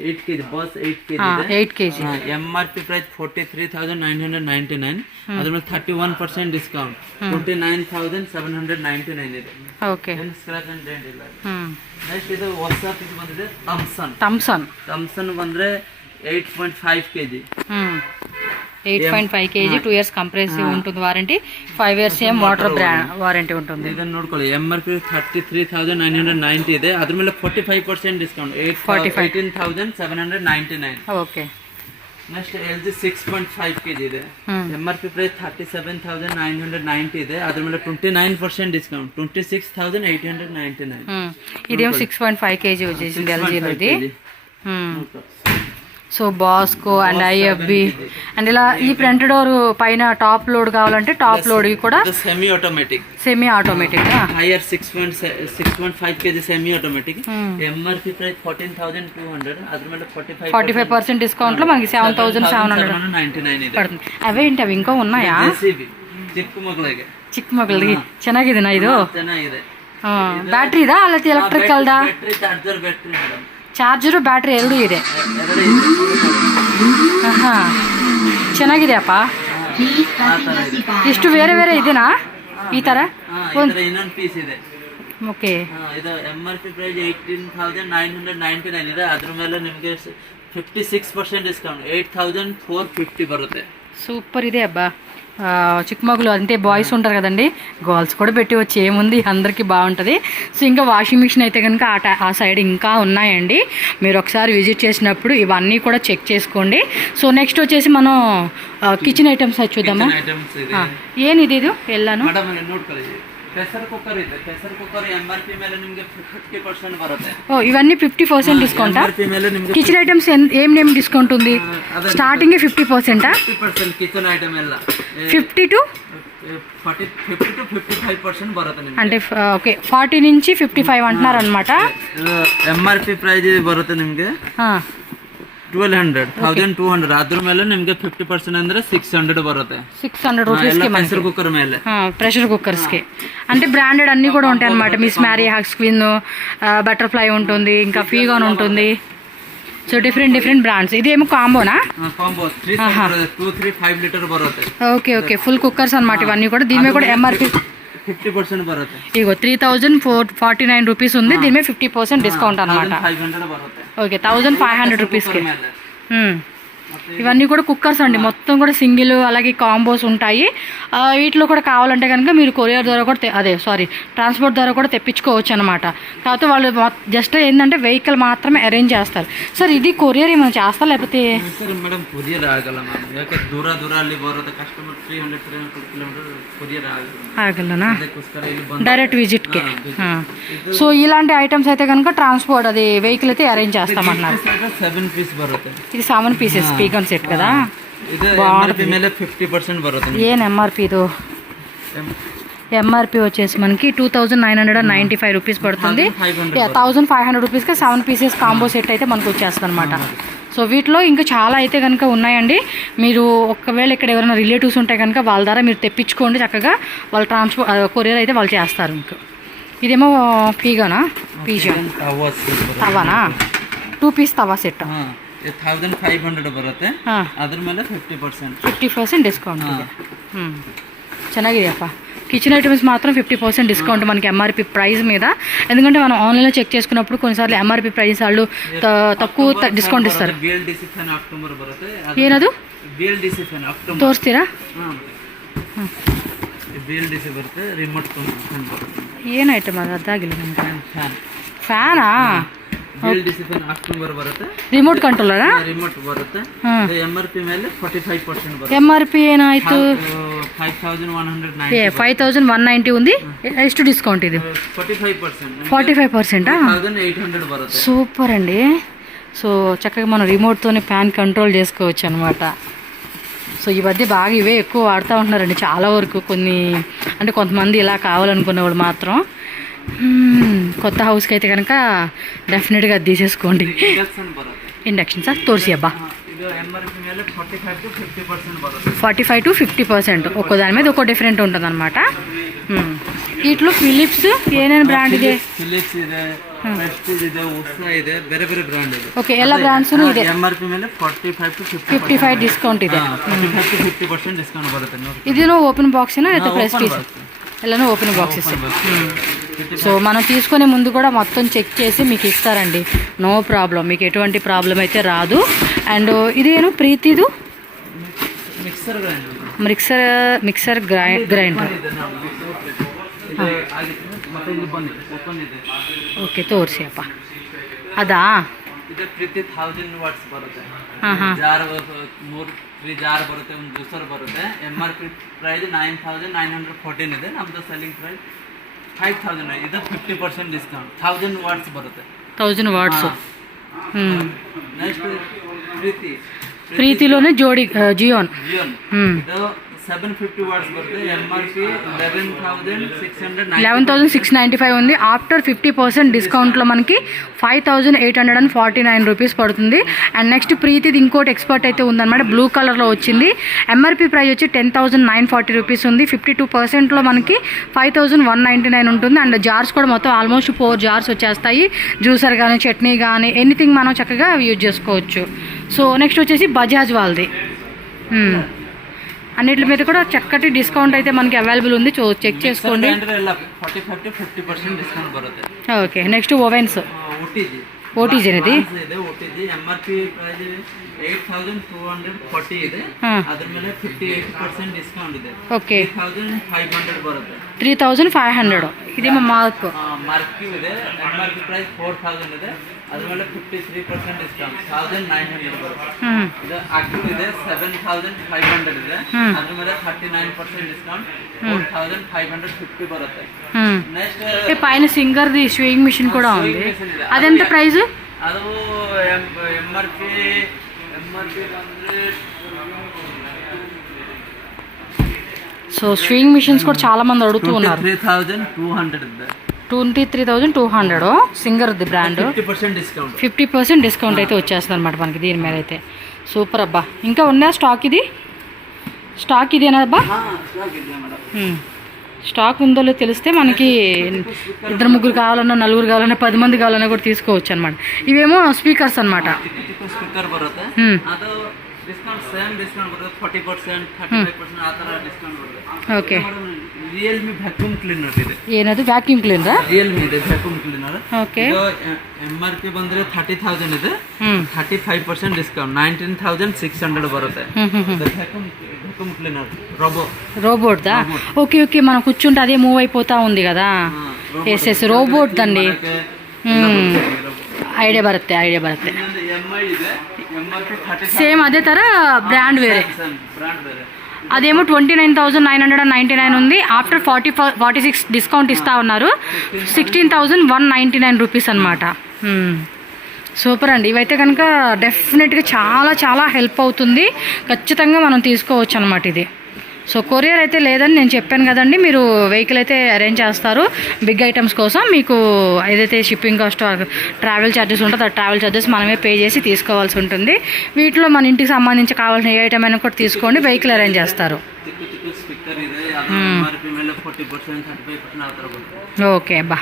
8 kg. Boss 8 kg. 8 kg. MRP price 43,999. ಅದ್ರ ಮೇಲೆ 31% ಡಿಸ್ಕೌಂಟ್ 29,799 ಇದೆ. ಓಕೆ, ಸ್ಕ್ರಾಚ್ ಅಂಡ್ ಡೆಂಟ್ ಇಲ್ಲ. ನೆಕ್ಸ್ಟ್ ಇದು ಹೊಸ ಪೀಸ್ ಬಂದಿದೆ ಥಾಮ್ಸನ್ ಬಂದ್ರೆ 8.5 kg. 8.5 kg 2 years కంప్రెసివ్ ఉంటుంది వారంటీ. 5 years ఏం మోటార్ బ్రాండ్ వారంటీ ఉంటుంది. ಇದನ್ನ ನೋಡ್ಕೊಳ್ಳಿ, ఎంఆర్పి 33,990 ಇದೆ. ಅದ್ರ ಮೇಲೆ 45% discount 18,799. Okay, next LG 6.5 kg ಇದೆ. ಎಂಆರ್ಪಿ ಪ್ರೈಸ್ 37,990 ಇದೆ. ಅದ್ರ ಮೇಲೆ 29% ಡಿಸ್ಕೌಂಟ್ 26,899. ఇదేమో 6.5 kg వచ్చేసింది ఎల్జీ లోది. So Bosch and IFB and ఇలా ఈ ఫ్రంట్ డోర్ పైన టాప్ లోడ్ కావాలంటే టాప్ లోడ్ కూడా semi automatic Haier 6.5 kg semi automatic. MRP price 14,200, అದ್ರ ಮೇಲೆ 45% డిస్కౌంట్ లో మనకి 7,799 పడుతుంది. అవేంటి అవి ఇంకా ఉన్నాయా? ಚಿಕ್ಕ ಮಗಳಿಗೆ ಚೆನ್ನಾಗಿದೆ ನಾ ಇದು. ಬ್ಯಾಟ್ರಿದಾ ಅಲ್ಲ ಎಲೆಕ್ಟ್ರಿಕಲ್ದಾ? ಚಾರ್ಜರು ಬ್ಯಾಟ್ರಿ ಎರಡೂ ಇದೆ. ಚೆನ್ನಾಗಿದೆಯಪ್ಪ. ಇಷ್ಟು ಬೇರೆ ಬೇರೆ ಇದೆನಾ ಈ ಥರ? ಇನ್ನೊಂದು ಪೀಸ್ ಇದೆ. ಓಕೆ. ಇದು ಎಂಆರ್ಪಿ ಪ್ರೈಸ್ 18,999 ಇದೆ. ಅದ್ರ ಮೇಲೆ ನಿಮಗೆ 56% ಡಿಸ್ಕೌಂಟ್ 8,450 ಬರುತ್ತೆ. సూపర్ ఇదే అబ్బా. చిక్కమగలు అంటే బాయ్స్ ఉంటారు కదండి, గర్ల్స్ కూడా పెట్టి వచ్చి ఏముంది అందరికీ బాగుంటుంది. సో ఇంకా వాషింగ్ మిషన్ అయితే కనుక ఆ సైడ్ ఇంకా ఉన్నాయండి. మీరు ఒకసారి విజిట్ చేసినప్పుడు ఇవన్నీ కూడా చెక్ చేసుకోండి. సో నెక్స్ట్ వచ్చేసి మనం కిచెన్ ఐటమ్స్ చూద్దామా? ಏನಿದೆ ಇದು ಎಲ್ಲಾನು? ಪ್ರೆಷರ್ ಕುಕ್ಕರ್ ಇದೆ. ಪ್ರೆಷರ್ ಕುಕ್ಕರ್ ಎಂಆರ್ಪಿ ಮೇಲೆ ನಿಮಗೆ 50% ಬರುತ್ತೆ. ಓ ఇవన్నీ 50% డిస్కౌంట్. కిచెన్ ఐటమ్స్ ఏం డిస్కౌంట్ ఉంది? స్టార్టింగ్ 50%? 50% కిచెన్ ఐటమ్ ಎಲ್ಲ 50 to 55% ಬರುತ್ತೆ ನಿಮಗೆ. అంటే ఓకే 40 నుంచి 55 అంటున్నారు అన్నమాట. ಎಂಆರ್ಪಿ ಪ್ರೈಸ್ ಬರುತ್ತೆ ನಿಮಗೆ 1200 ಅದ್ರ ಮೇಲೆ ನಿಮಗೆ 50% ಅಂದ್ರೆ 600 ಬರುತ್ತೆ. 600 రూపీస్ కి ప్రెషర్ కుక్కర్ ಮೇಲೆ. ప్రెషర్ కుక్కర్స్ కి అంటే బ్రాండెడ్ అన్ని కూడా ఉంటాయి అన్నమాట. మిస్ మ్యారీ, హక్స్క్విన్, బటర్ఫ్లై ఉంటుంది, ఇంకా ఫీగాన్ ఉంటుంది. So different brands. ఇదేమో కాంబోనా? కాంబో 2-3-5 లీటర్ బರುತ್ತೆ. ఓకే ఓకే ఫుల్ కుక్కర్స్ అన్నమాట ఇవన్నీ కూడా. దీని మీద కూడా ఎంఆర్పి 50% బರುತ್ತೆ. ఇగో 3,449 రూపీస్ ఉంది. దీని మీద 50% డిస్కౌంట్ అన్నమాట. ఓకే 1,500 రూపీస్కి. ఇవన్నీ కూడా కుక్కర్స్ అండి, మొత్తం కూడా సింగిల్ అలాగే కాంబోస్ ఉంటాయి. వీటిలో కూడా కావాలంటే కనుక మీరు కొరియర్ ద్వారా కూడా ట్రాన్స్పోర్ట్ ద్వారా కూడా తెప్పించుకోవచ్చు అనమాట. కాకపోతే వాళ్ళు జస్ట్ ఏంటంటే వెహికల్ మాత్రమే అరేంజ్ చేస్తారు. సార్ ఇది కొరియర్ ఏమైనా చేస్తారు లేకపోతే? ಮೇಡಮ್ ಕೊರಿಯರ್ ಆಗಲ್ಲ ಮ್ಯಾಮ್, ಯಾಕೆ ದೂರ ಅಲ್ಲಿ ಬರುತ್ತೆ ಕಸ್ಟಮರ್ 300 ಕಿಲೋಮೀಟರ್ ಕೊರಿಯರ್ ಆಗಲ್ಲనా? డైరెక్ట్ విజిట్కే. సో ఇలాంటి ఐటమ్స్ అయితే కనుక ట్రాన్స్పోర్ట్ అది వెహికల్ అయితే అరేంజ్ చేస్తామన్నారు. 7 పీస్ బರುತ್ತೆ. ఇది 7 పీసెస్ పీగన్ సెట్ కదా. ಮೇಲೆ 50% ಬರುತ್ತೆ. ಏನು ఎంఆర్పి ಇದು? ఎంఆర్పి వచ్చేసి మనకి 2,995 రూపీస్ పడుతుంది. 1,500 రూపీస్కి 7 పీసెస్ కాంబో సెట్ అయితే మనకు వచ్చేస్తుంది అనమాట. సో వీటిలో ఇంకా చాలా అయితే కనుక ఉన్నాయండి. మీరు ఒకవేళ ఇక్కడ ఎవరైనా రిలేటివ్స్ ఉంటే కనుక వాళ్ళ ద్వారా మీరు తెప్పించుకోండి చక్కగా. వాళ్ళు కొరియర్ అయితే వాళ్ళు చేస్తారు. ఇంకా ఇదేమో పీగానా? తవానా? 2 పీస్ తవా సెట్ 1,500 ಬರುತ್ತೆ. ಅದ್ರ ಮೇಲೆ 50% డిస్కౌంట్. ಚೆನ್ನಾಗಿದೆಯಪ್ಪ. కిచెన్ ఐటమ్స్ మాత్రం 50% డిస్కౌంట్ మనకి ఎంఆర్పి ప్రైస్ మీద. ఎందుకంటే మనం ఆన్లైన్లో చెక్ చేసుకున్నప్పుడు కొన్నిసార్లు ఎంఆర్పి ప్రైస్ వాళ్ళు తక్కువ డిస్కౌంట్ ఇస్తారు. ಏನದು ತೋರಿಸ್ತೀರಾ? ಏನು ಐಟಮ್ ಅದು ಅದಾಗಿಲ್ಲ ನಮ್ಗೆ. ಫ್ಯಾನಾ? ರಿಮೋಟ್ ಕಂಟ್ರೋಲರಾ? ರಿಮೋಟ್ ಬರುತ್ತೆ. ಎಂಆರ್ಪಿ ಮೇಲೆ 45% ಬರುತ್ತೆ. ಎಂಆರ್ಪಿ ಏನಾಯ್ತು? 5,190 ఉంది. ಎಷ್ಟು డిస్కౌంట్ ఇది? 45%. 1,800 బರುತ್ತೆ. సూపర్ అండి. సో చక్కగా మనం రిమోట్తోనే ఫ్యాన్ కంట్రోల్ చేసుకోవచ్చు అనమాట. సో ఈ మధ్య బాగా ఇవే ఎక్కువ వాడుతూ ఉంటున్నారండి చాలా వరకు. అంటే కొంతమంది ఇలా కావాలనుకునే వాళ్ళు మాత్రం కొత్త హౌస్కి అయితే కనుక డెఫినెట్గా అది తీసేసుకోండి. ఇండక్షన్ సార్ తోర్సి అబ్బా 45 to 50% ఒక్కో దాని మీద ఒక్కో డిఫరెంట్ ఉంటుంది అనమాట. వీటిలో ఫిలిప్స్ ಏನೇನು ಬ್ರ್ಯಾಂಡ್ ಇದೆ? ಫಿಲಿಪ್ಸ್ ಇದೆ, ಪ್ರೆಸ್ಟೀಜ್ ಇದೆ, ಉಷ್ಣ ಇದೆ, ಬೇರೆ ಬೇರೆ ಬ್ರ್ಯಾಂಡ್ ಇದೆ. ಓಕೆ ಎಲ್ಲ ಬ್ರ್ಯಾಂಡ್ಸ್ ಇದೆ. ಎಂಆರ್ಪಿ ಮೇಲೆ 45 to 55 ಡಿಸ್ಕೌಂಟ್ ಇದೆ. 50% ಡಿಸ್ಕೌಂಟ್ ಬರುತ್ತೆ. ఇదినో ఓపెన్ బాక్స్ లేదా ప్రెస్టీజ్ ಎಲ್ಲನೂ ఓపెన్ బాక్సెస్. సో మనం తీసుకునే ముందు కూడా మొత్తం చెక్ చేసి మీకు ఇస్తారండి. నో ప్రాబ్లం, మీకు ఎటువంటి ప్రాబ్లం అయితే రాదు. అండ్ ఇదేను ప్రీతిదు మిక్సర్ గ్రైండర్. ಓಕೆ ತೋರಿಸಿ ಅಪ್ಪ. ಅದಾ? ಇದು ಪ್ರೀತಿ 1000 ವಾಟ್ಸ್ ಬರುತ್ತೆ. ಜಾರ್ ಬರುತ್ತೆ, ಒಂದು ಜ್ಯೂಸರ್ ಬರುತ್ತೆ. ಎಂಆರ್ಪಿ ಪ್ರೈಸ್ 9,914 ಇದೆ. ನಮ್ದು ಸೆಲ್ಲಿಂಗ್ ಪ್ರೈಸ್ 5,000. ಇದು 50% ಡಿಸ್ಕೌಂಟ್ 1000 ವಾಟ್ಸ್ ಬರುತ್ತೆ. 1000 ವಾಟ್ಸ್. ನೆಕ್ಸ್ಟ್ ಪ್ರೀತಿಲೋನೆ ಜೋಡಿ ಜಿಯೋನ್ ಜಿಯೋನ್ ಇದು 750 వాట్స్ బರುತ್ತೆ. ఎంఆర్పి 11,695 ఉంది. ఆఫ్టర్ 50% డిస్కౌంట్లో మనకి 5,849 రూపీస్ పడుతుంది. అండ్ నెక్స్ట్ ప్రీతిది ఇంకోటి ఎక్స్పర్ట్ అయితే ఉందన్నమాట, బ్లూ కలర్లో వచ్చింది. ఎంఆర్పి ప్రైస్ వచ్చి 10,940 రూపీస్ ఉంది. 52%లో మనకి 5,199 ఉంటుంది. అండ్ జార్స్ కూడా మొత్తం ఆల్మోస్ట్ 4 జార్స్ వచ్చేస్తాయి. జ్యూసర్ కానీ చట్నీ కానీ ఎనీథింగ్ మనం చక్కగా యూజ్ చేసుకోవచ్చు. సో నెక్స్ట్ వచ్చేసి బజాజ్ వాళ్ళది. అన్నిటి మీద కూడా చక్కటి డిస్కౌంట్ అయితే మనకి అవైలబుల్ ఉంది. చెక్ చేసుకోండి. ఓకే నెక్స్ట్ ఓవెన్స్ ఓటీజీ అనేది ఎంఆర్పి ప్రైస్ 8,240 ಇದೆ. ಅದರ ಮೇಲೆ 58% ಡಿಸ್ಕೌಂಟ್ ಇದೆ. ಓಕೆ 3,500 ಬರುತ್ತೆ. 3,500 ఇది మా మార్క్ ಇದೆ. ఎంఆర్పి ప్రైస్ 4,000 ಇದೆ. ಅದರ ಮೇಲೆ 53% ಡಿಸ್ಕೌಂಟ್ 1,900 ಬರುತ್ತೆ. ಇದು ಅಕ್ಟಿವ್ ಇದೆ 7,500 ಇದೆ. ಅದರ ಮೇಲೆ 39% ಡಿಸ್ಕೌಂಟ್ 4,550 ಬರುತ್ತೆ. ನೆಕ್ಸ್ಟ್ పైన సింగర్ ది స్వింగ్ మిషన్ కూడా ఉంది. అదెంత ప్రైస్? ಅದು ఎంఆర్పి ಬಂದ್ರೆ సో స్వింగ్ మిషన్స్ కూడా చాలా మంది అడుగుతూ ఉన్నారు. 23,200 సింగర్ది బ్రాండ్. 50% డిస్కౌంట్ అయితే వచ్చేస్తుంది అనమాట మనకి దీని మీద అయితే. సూపర్ అబ్బా. ఇంకా ఉన్నాయా స్టాక్? స్టాక్ ఇదేనా అబ్బా? స్టాక్ ఉందో లేదో తెలిస్తే మనకి 2-3 కావాలన్నా 4 కావాలన్నా 10 మంది కావాలన్నా కూడా తీసుకోవచ్చు అనమాట. ఇవేమో స్పీకర్స్ అనమాట. ಸ್ಪೀಕರ್ ಬರುತ್ತೆ. ಅದು ಡಿಸ್ಕೌಂಟ್ ಸೇಮ್ ಡಿಸ್ಕೌಂಟ್ ಬರುತ್ತೆ 40% 35% ಆ ತರ ಡಿಸ್ಕೌಂಟ್ ಬರುತ್ತೆ. ಓಕೆ ರಿಯಲ್ಮಿ ವ್ಯಾಕ್ಯೂಮ್ ಕ್ಲೀನರ್ ಇದೆ. ಏನದು ವ್ಯಾಕ್ಯೂಮ್ ಕ್ಲೀನರ್? ರಿಯಲ್ಮಿ ಇದೆ ವ್ಯಾಕ್ಯೂಮ್ ಕ್ಲೀನರ್. ಓಕೆ ಎಂಆರ್ಪಿ ಬಂದ್ರೆ 30,000 ಇದೆ. 35% ಡಿಸ್ಕೌಂಟ್ 19,600 ಬರುತ್ತೆ. వ్యాక్యూమ్ క్లీనర్ రోబోట్ దా? ఓకే ఓకే మనం కూర్చుంటే అదే మూవ్ అయిపోతా ఉంది కదా. ఎస్ రోబోట్ దండి. ಐಡಿಯಾ ಬರುತ್ತೆ. ಸೇಮ್ ಅದೇ ಥರ ಬ್ರ್ಯಾಂಡ್ ಬೇರೆ. అదేమో 29,999 ఉంది. ఆఫ్టర్ 46 డిస్కౌంట్ ఇస్తా ఉన్నారు. 16,199 రూపీస్ అనమాట. సూపర్ అండి. ఇవైతే కనుక డెఫినెట్గా చాలా చాలా హెల్ప్ అవుతుంది. ఖచ్చితంగా మనం తీసుకోవచ్చు అనమాట ఇది. సో కొరియర్ అయితే లేదని నేను చెప్పాను కదండి. మీరు వెహికల్ అయితే అరేంజ్ చేస్తారు బిగ్ ఐటమ్స్ కోసం. మీకు ఏదైతే షిప్పింగ్ కాస్ట్ ట్రావెల్ ఛార్జెస్ ఉంటుందో ఆ ట్రావెల్ ఛార్జెస్ మనమే పే చేసి తీసుకోవాల్సి ఉంటుంది. వీటిలో మన ఇంటికి సంబంధించి కావాల్సిన ఏ ఐటమ్ అయినా కూడా తీసుకోండి, వెహికల్ అరేంజ్ చేస్తారు. ఓకే బా.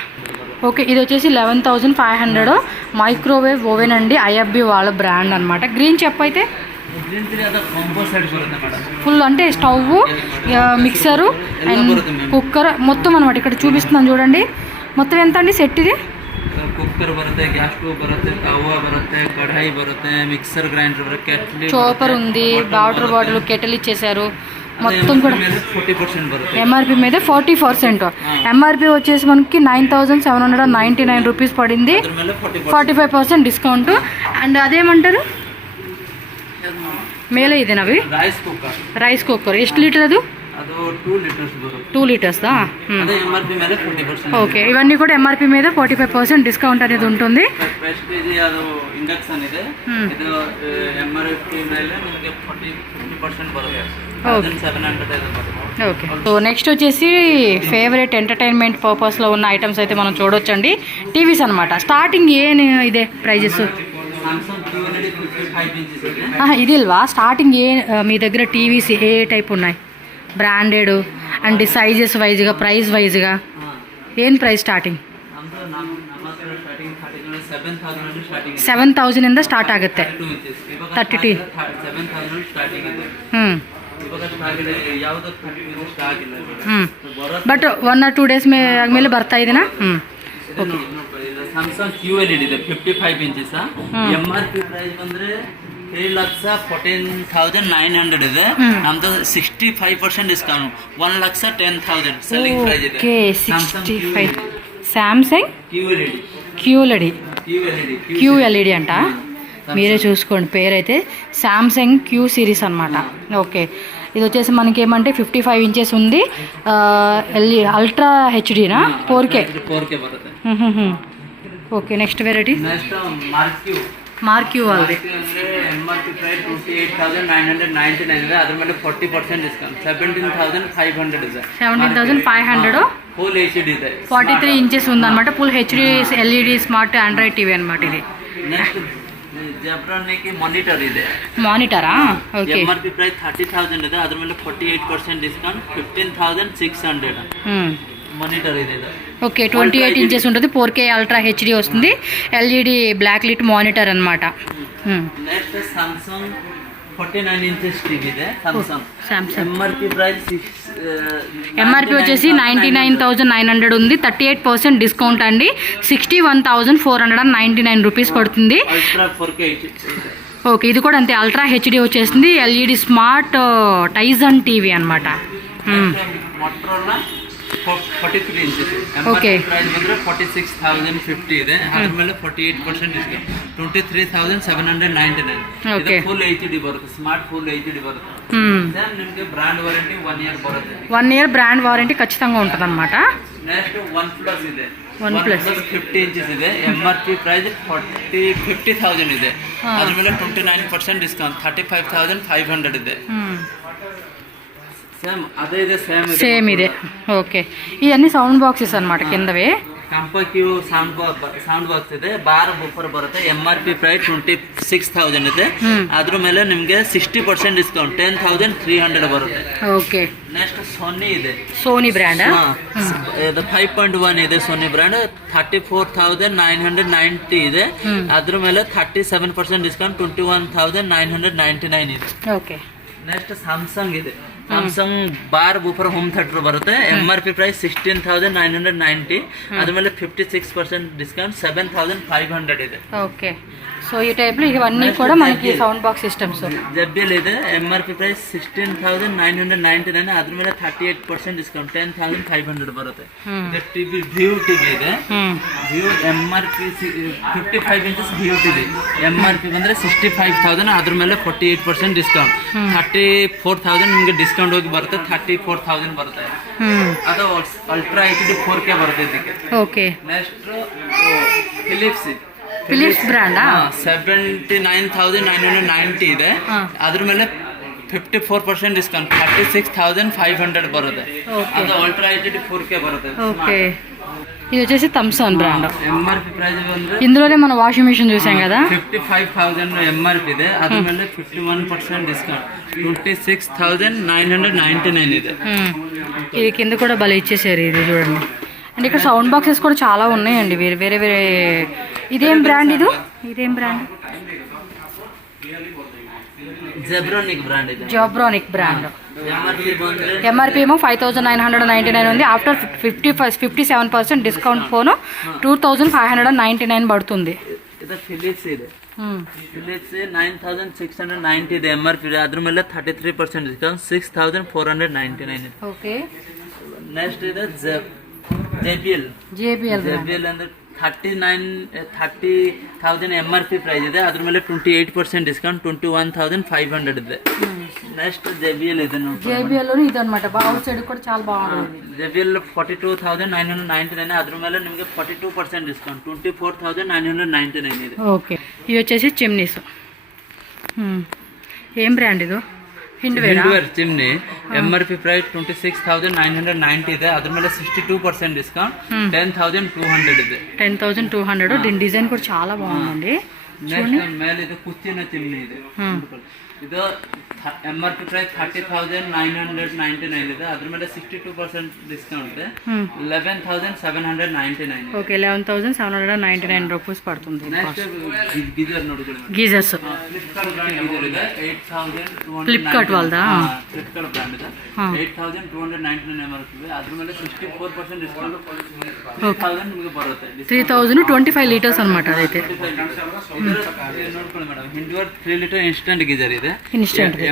ఓకే ఇది వచ్చేసి 11,500 మైక్రోవేవ్ ఓవెన్ అండి. ఐఎఫ్బి వాళ్ళ బ్రాండ్ అనమాట. గ్రీన్ చెప్పు అయితే ఫుల్ అంటే స్టవ్, మిక్సరు అండ్ కుక్కర్ మొత్తం అనమాట. ఇక్కడ చూపిస్తున్నాను చూడండి. మొత్తం ఎంత అండి సెట్ ఇది? కుక్కర్ బರುತ್ತೆ, గ్యాస్ స్టవ్ బರುತ್ತೆ, తవా బರುತ್ತೆ, కడాయి బರುತ್ತೆ, మిక్సర్ గ్రైండర్ బರುತ್ತೆ, చాపర్ ఉంది, వాటర్ బాటిల్, కెటిల్ ఇచ్చేసారు. మొత్తం కూడా ఎంఆర్పి మీద 40%. ఎంఆర్పి వచ్చేసి మనకి 9,799 రూపీస్ పడింది. 45% డిస్కౌంట్. అండ్ అదేమంటారు ಮೇಲೆ ಇದೇನವಿ ರೈಸ್ ಕುಕ್ಕರ್. ಎಷ್ಟು ಲೀಟರ್ ಅದು? 2 లీటర్స్ దా? ఓకే ఇవన్నీ కూడా ఎంఆర్పి మీద 45% డిస్కౌంట్ అనేది ఉంటుంది. ఓకే సో నెక్స్ట్ వచ్చేసి ఫేవరెట్ ఎంటర్టైన్మెంట్ పర్పస్లో ఉన్న ఐటమ్స్ అయితే మనం చూడొచ్చండి. టీవీస్ అనమాట. స్టార్టింగ్ ఇదే ప్రైజెస్ ఇది ఇల్వా? స్టార్టింగ్ మీ దగ్గర టీవీస్ ఏ టైప్ ఉన్నాయి? బ్రాండెడ్ అండ్ సైజెస్ వైజ్గా ప్రైస్ వైజ్గా ఏం ప్రైస్ స్టార్టింగ్? 7,000 ಇಂದ ಸ್ಟಾರ್ಟ್ ಆಗುತ್ತೆ. 32 ಬಟ್ 1 or 2 days ಆದಮೇಲೆ ಬರ್ತಾ ಇದೆನಾ? ಓಕೆ ಸ್ಯಾಮ್ಸಂಗ್ QLED ಇದೆ 55 ಇಂಚಸ್. ಎಂಆರ್ಪಿ ಪ್ರೈಸ್ ಬಂದ್ರೆ 3,14,900 ಇದೆ. ನಮ್ದು 65% ಡಿಸ್ಕೌಂಟ್ 1,10,000 ಸೆಲ್ಲಿಂಗ್ ಪ್ರೈಸ್ ಇದೆ. ಓಕೆ 65 సామ్సంగ్ QLED అంట. మీరే చూసుకోండి పేరైతే. సామ్సంగ్ Q సిరీస్ అనమాట. ఓకే ఇది వచ్చేసి మనకి ఏమంటే 55 ఇంచెస్ ఉంది. అల్ట్రా హెచ్డీనా? 4K బರುತ್ತೆ. ఓకే నెక్స్ట్ వెరైటీ ಮಾರ್ಕ್ಯೂ ಅಲ್ರಿ ಅಂದರೆ MRP ಪ್ರೈಸ್ 28,999 ಇದೆ, ಅದ್ರ ಮೇಲೆ 40% ಡಿಸ್ಕೌಂಟ್ 17,500 ಇದೆ. 17,500 ఫుల్ హెచ్డి ಇದೆ, 43 ఇంచెస్ ఉందన్నమాట. Full HD LED smart Android TV అన్నమాట ఇది. నెక్స్ట్ జబ్రానికి మానిటర్ ಇದೆ. మానిటరా? ఓకే. MRP ಪ್ರೈಸ್ 30,000 ಇದೆ, ಅದ್ರ ಮೇಲೆ 48% ಡಿಸ್ಕೌಂಟ್ 15,600 మానిటర్ ಇದೆ. ఓకే, 28 ఇంచెస్ ఉంటుంది, 4K అల్ట్రా హెచ్డి వస్తుంది, ఎల్ఈడి బ్లాక్ లిట్ మానిటర్ అన్నమాట. నెక్స్ట్ సామ్సంగ్ 49 ఇంచెస్ టీవీ ಇದೆ. సామ్సంగ్ MRP ప్రైస్ ఎంఆర్పి వచ్చేసి 99,900 ఉంది, 38% డిస్కౌంట్ అండి, 61,499 రూపీస్ పడుతుంది. Ultra 4K. ఓకే, ఇది కూడా అంతే, అల్ట్రా హెచ్డి వచ్చేసింది, ఎల్ఈడి స్మార్ట్ టైజన్ టీవీ అనమాట. Motorola 43 inches. ఓకే, ಪ್ರೈಸ್ ಬಂದ್ರೆ 46,050 ಇದೆ, ಅದ್ರ ಮೇಲೆ 48% ಡಿಸ್ಕೌಂಟ್ 23,799. ಇದು ಫುಲ್ HD ಬರುತ್ತೆ, ಸ್ಮಾರ್ಟ್ ಫುಲ್ HD ಬರುತ್ತೆ. ದೆನ್ ನಿಮಗೆ ಬ್ರಾಂಡ್ ವಾರಂಟಿ 1 ಇಯರ್ ಬರುತ್ತೆ. 1 ఇయర్ బ్రాండ్ వారంటీ ఖచ్చితంగా ఉంటుంది అనమాట. నెక్స్ట్ వన్ ప్లస్ ಇದೆ, వన్ ప్లస్ 50 ఇంచెస్ ಇದೆ, MRP ಪ್ರೈಸ್ 50,000 ಇದೆ, ಅದ್ರ ಮೇಲೆ 29% ಡಿಸ್ಕೌಂಟ್ 35,500 ಇದೆ. సేమ్ అదే ಇದೆ, సేమ్ ಇದೆ. ఓకే, ఇవన్నీ సౌండ్ బాక్సెస్ అనమాట కిందవి. ಕಂಪಕ್ಯೂ ಸೌಂಡ್ ಬಾಕ್ಸ್ ಇದೆ, ಬಾರ್ ಬೂಫರ್ ಬರುತ್ತೆ. MRP ಪ್ರೈಸ್ 26,000 ಇದೆ, ಅದ್ರ ಮೇಲೆ ನಿಮಗೆ 60% ಡಿಸ್ಕೌಂಟ್ 10,300 ಬರುತ್ತೆ. ಓಕೆ. ನೆಕ್ಸ್ಟ್ ಸೋನಿ ಇದೆ, ಸೋನಿ ಬ್ರ್ಯಾಂಡ್ 5.1 ಇದೆ, ಸೋನಿ ಬ್ರ್ಯಾಂಡ್ 34,990 ಇದೆ, ಅದ್ರ ಮೇಲೆ 37% ಡಿಸ್ಕೌಂಟ್ 21,999 ಇದೆ. ಓಕೆ. ನೆಕ್ಸ್ಟ್ ಸ್ಯಾಮ್ಸಂಗ್ ಇದೆ, Samsung bar woofer home theatre ಬರುತ್ತೆ. MRP ಪ್ರೈಸ್ 16,990, ಅದ್ರ ಮೇಲೆ 56% ಡಿಸ್ಕೌಂಟ್ 7,500 ಇದೆ. ఓకే, సో ఈ టైప్లో ఇవన్నీ కూడా మనకి సౌండ్ బాక్స్ సిస్టమ్స్. JBL ಇದೆ, MRP ప్రೈಸ್ 16,999, ಅದ್ರ ಮೇಲೆ 38% ಡಿಸ್ಕೌಂಟ್ 10,500 ಬರುತ್ತೆ. ಟಿವಿ ವ್ಯೂ ಟಿವಿ ಇದೆ, view MRP 55 inches view TV, MRP ಬಂದ್ರೆ 65,000, ಅದ್ರ ಮೇಲೆ 48% ಡಿಸ್ಕೌಂಟ್ 34,000 ನಿಮಗೆ ಡಿಸ್ಕೌಂಟ್ ಹೋಗಿ ಬರುತ್ತೆ, 34,000 ಬರುತ್ತೆ. ಅದು ಅಲ್ಟ್ರಾ HD 4K ಬರುತ್ತೆ ಇದಕ್ಕೆ. ಓಕೆ. ನೆಕ್ಸ್ಟ್ ಫಿಲಿಪ್ಸ್ ಬ್ರ್ಯಾಂಡಾ 79,990 ಇದೆ, ಅದ್ರ ಮೇಲೆ 54% ಡಿಸ್ಕೌಂಟ್ 36,500 ಬರುತ್ತೆ. ಅದು ಅಲ್ಟ್ರಾ HD 4K ಬರುತ್ತೆ. ఓకే, ఇది వచ్చేసి థమ్సన్ బ్రాండ్. MRP ಪ್ರೈಸ್ ಬಂದ್ರೆ ఇందులోనే మనం వాషింగ్ మిషన్ చూసాం కదా, 55,000 MRP ಇದೆ, ಅದ್ರ ಮೇಲೆ 51% ಡಿಸ್కౌంట్ 26,999 ಇದೆ. ఇది కింద కూడా భలే ఇచ్చేసారు, ఇది చూడండి. అండ్ ఇక్కడ సౌండ్ బాక్సెస్ కూడా చాలా ఉన్నాయండి, వేరే వేరే. ఇదేం బ్రాండ్? ఇదేం బ్రాండ్? జెబ్రానిక్ బ్రాండ్ ಇದೆ. జాబ్రానిక్ బ్రాండ్. MRP ఏమో 5,999 ఉంది, ఆఫ్టర్ 57% డిస్కౌంట్ ఫోను 2,599 పడుతుంది. ಇದು ಫಿಲಿಪ್ಸ್ ಇದೆ, ಫಿಲಿಪ್ಸ್ 9,690 ಇದೆ MRP, ಅದ್ರ ಮೇಲೆ 33% ಡಿಸ್ಕೌಂಟ್ 6,499 ಇದೆ. ಓಕೆ. ನೆಕ್ಸ್ಟ್ ಇದೆ JBL ಅಂದ್ರೆ 30,000 MRP ಪ್ರೈಸ್ ಇದೆ, ಅದ್ರ ಮೇಲೆ 28% ಡಿಸ್ಕೌಂಟ್ 21,500 ಇದೆ. నెక్స్ట్ JBL ಇದೆ ನೋಡಿ, JBL ఇది అన్నమాట, అవుట్ సైడ్ కూడా చాలా బాగుంది. JBL 42,999, అದ್ರ ಮೇಲೆ ನಿಮಗೆ 42% ಡಿಸ್ಕೌಂಟ್ 24,999 ಇದೆ. ఓకే. ఇవి వచ్చేసి చిమ్నీస్. ఏం బ్రాండ్ ఇది? హిండ్వేర్ ಚಿಮ್ನಿ. MRP ಪ್ರೈಸ್ 26,990 ಇದೆ, ಅದ್ರ ಮೇಲೆ 62% ಡಿಸ್ಕೌಂಟ್ 10,200 ಇದೆ. 10,200. దీని డిజైన్ కూడా చాలా బాగుందండి. ನೆಕ್ಸ್ಟ್ ಮೇಲೆ ಇದು ಕುಚ್ಚಿನ ಚಿಮ್ನಿ ಇದೆ, ಇದು MRP ಪ್ರೈಸ್ 30,999 ಇದೆ, ಅದ್ರ ಮೇಲೆ 62% ಡಿಸ್ಕೌಂಟ್ ಇದೆ 11,799. ఓకే, 11,799 రూపీస్ పడుతుంది. నెక్స్ట్ గీజర్ ನೋಡಿಕೊಳ್ಳಿ, గీజర్స్ ಫ್ಲಿಪ್ಕಾರ್ಟ್ ಬ್ರಾಂಡ್ ಗೀಜರ್ ಇದೆ, 8,200. ఫ్లిప్కార్ట్ వాళ్ళదా? ಫ್ಲಿಪ್ಕಾರ್ಟ್ ಬ್ರಾಂಡ್ ಇದೆ, 8,299 MRP ಇದೆ, ಅದ್ರ ಮೇಲೆ 64% ಡಿಸ್ಕೌಂಟ್ 3,000 ನಿಮಗೆ ಬರುತ್ತೆ. 3,025 లీటర్స్ అన్నమాట అదైతే. ನೋಡ್ಕೊಳ್ಳಿ ಮೇಡಮ್, ಹಿಂಡ್ವರ್ 3 ಲೀಟರ್ ಇನ್ಸ್ಟಂಟ್ ಗೀಜರ್ ಇದೆ,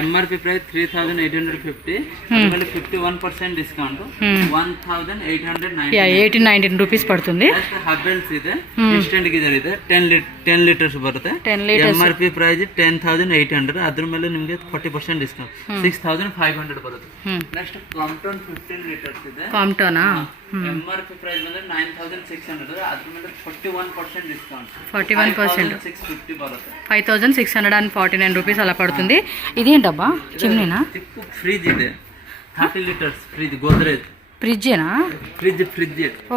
MRP ಪ್ರೈಸ್ 3,850, ಅದ್ರ ಮೇಲೆ 51% ಡಿಸ್ಕೌಂಟ್ 1,890 1819 రూపీస్ పడుతుంది. నెక్స్ట్ హబెల్స్ ಇದೆ, ಇನ್ಸ್ಟೆಂಟ್ ಗೀಜರ್ ಇದೆ 10 ಲೀಟರ್ಸ್ ಬರುತ್ತೆ. MRP ಪ್ರೈಸ್ 10,800, ಅದ್ರ ಮೇಲೆ ನಿಮಗೆ 40% ಡಿಸ್ಕೌಂಟ್ 6,500 ಬರುತ್ತೆ. ನೆಕ್ಸ್ಟ್ ಕಾಂಪ್ಟನ್ 15 ಲೀಟರ್ಸ್ ಇದೆ. ಕಾಂಪ್ಟನ್ MRP ಪ್ರೈಸ್ ಬಂದ್ರೆ 9,600, ಅದ್ರ ಮೇಲೆ 41% ಡಿಸ್ಕೌಂಟ್ 41% 650 ಬರುತ್ತೆ. 5,649 రూపీస్ అలా పడుతుంది. ఇదేంటబ్బా చిమ్నీనా? ఫ్రిడ్జ్ ಇದೆ 30 లీటర్స్ ఫ్రిడ్జ్ గోద్రేజ్ ఫ్రిడ్జేనా? ఫ్రిడ్జ్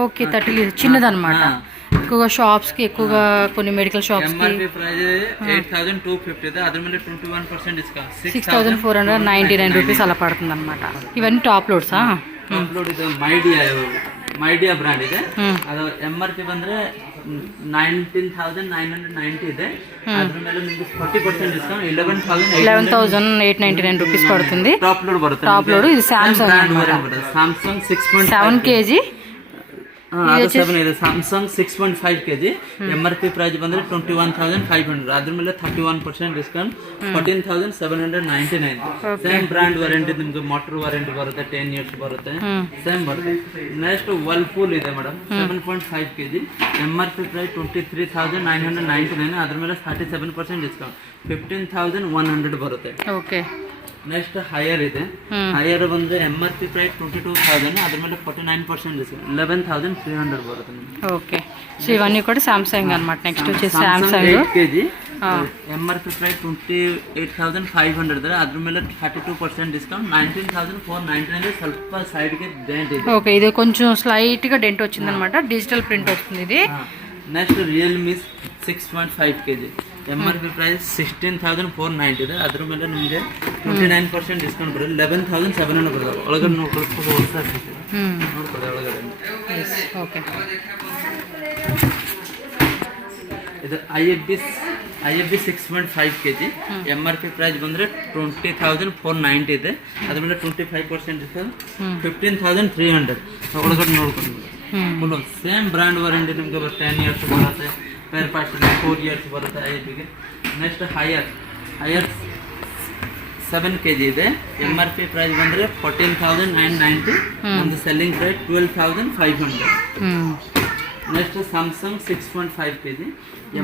ఓకే 30 లీటర్స్ చిన్నదన్నమాట. ఎక్కువగా షాప్స్కి ఎక్కువగా కొన్ని మెడికల్ షాప్స్కి MRP ప్రైస్ 8,250 ಇದೆ, ಅದ್ರ ಮೇಲೆ 21% ಡಿಸ್ಕೌಂಟ್ 6,499 రూపీస్ అలా పడుతుంది అనమాట. ఇవన్నీ టాప్ లోడ్సా? ಟಾಪ್ ಲೋಡ್ ಇದೆ. ಮೈಡಿಯಾ ಬ್ರ್ಯಾಂಡ್ ಇದೆ. ಅದು MRP ಬಂದ್ರೆ 19,990 ಇದೆ, ಅದ್ರ ಮೇಲೆ ನಿಮಗೆ 40% ಡಿಸ್ಕೌಂಟ್ 11,899 రూపీస్ పడుతుంది. ಟಾಪ್ ಲೋಡ್ ಬರುತ್ತೆ. ಟಾಪ್ ಲೋಡ್ ఇది Samsung Samsung 7 kg. Samsung 6.5 kg. MRP price ಬಂದ್ರೆ 21,500, ಅದ್ರ ಮೇಲೆ 31% ಡಿಸ್ಕೌಂಟ್ 14,799. ಸೇಮ್ ಬ್ರ್ಯಾಂಡ್ ವಾರಂಟಿ, ನಿಮ್ಗೆ ಮೋಟರ್ ವಾರಂಟಿ ಬರುತ್ತೆ, 10 years ಬರುತ್ತೆ, ಸೇಮ್ ಬರುತ್ತೆ. ನೆಕ್ಸ್ಟ್ ವರ್ಲ್ಪೂಲ್ ಇದೆ ಮೇಡಮ್ 7.5 kg. MRP ಪ್ರೈಸ್ 23,999, ಅದ್ರ ಮೇಲೆ 37% ಡಿಸ್ಕೌಂಟ್ 15,100 ಬರುತ್ತೆ. ಓಕೆ. ನೆಕ್ಸ್ಟ್ ಹೈಯರ್ ಇದೆ. ಹೈಯರ್ ಬಂದ್ರೆ MRP ಪ್ರೈಸ್ 22,000, ಅದ್ರ ಮೇಲೆ 49% ಡಿಸ್ಕೌಂಟ್ 11,300 ಬರುತ್ತೆ. ఓకే. సో ఇవన్నీ కూడా సామ్సంగ్ అన్నమాట. నెక్స్ట్ వచ్చేసి సామ్సంగ్ 8 kg. MRP ప్రೈస్ 28,500 ಇದೆ, ಅದ್ರ ಮೇಲೆ 32% ಡಿಸ್ಕೌಂಟ್ 19,499. ಸ್ವಲ್ಪ ಸೈಡ್ಗೆ ಡೆಂಟ್ ಇದೆ. ఓకే. ఇది కొంచెం స్లైట్ గా డెంట్ వచ్చిందన్నమాట. డిజిటల్ ప్రింట్ వస్తుంది ఇది. Next Realme 6.5 kg. MRP price 16,490 ಇದೆ, ಅದ್ರ ಮೇಲೆ ನಿಮಗೆ 29% ಡಿಸ್ಕೌಂಟ್ ಬರುತ್ತೆ 11,700 ಬರುತ್ತೆ. ಒಳಗಡೆ ನೋಡ್ಕೊಳ್ಳೋದು ನೋಡ್ಕೊಳ್ಳಿ ಒಳಗಡೆ. ಓಕೆ. ಇದು IFB 6.5 kg. MRP ಪ್ರೈಸ್ ಬಂದ್ರೆ 20,490 ಇದೆ, ಅದ್ರ ಮೇಲೆ 25% ಡಿಸ್ಕೌಂಟ್ 15,300. ಒಳಗಡೆ ನೋಡ್ಕೊಂಡು ಫುಲ್ ಸೇಮ್ ಬ್ರ್ಯಾಂಡ್ ವಾರಂಟಿ ನಿಮಗೆ 10 years ಬರುತ್ತೆ. ಪೇರ್ ಪಾರ್ಟ್ಸ್ 4 years ಬರುತ್ತೆ IFBಗೆ. ನೆಕ್ಸ್ಟ್ ಹೈಯರ್ 7 kg ಇದೆ. MRP ಪ್ರೈಸ್ ಬಂದ್ರೆ 14,990, ಒಂದು selling price 12,500. Next Samsung 6.5 kg.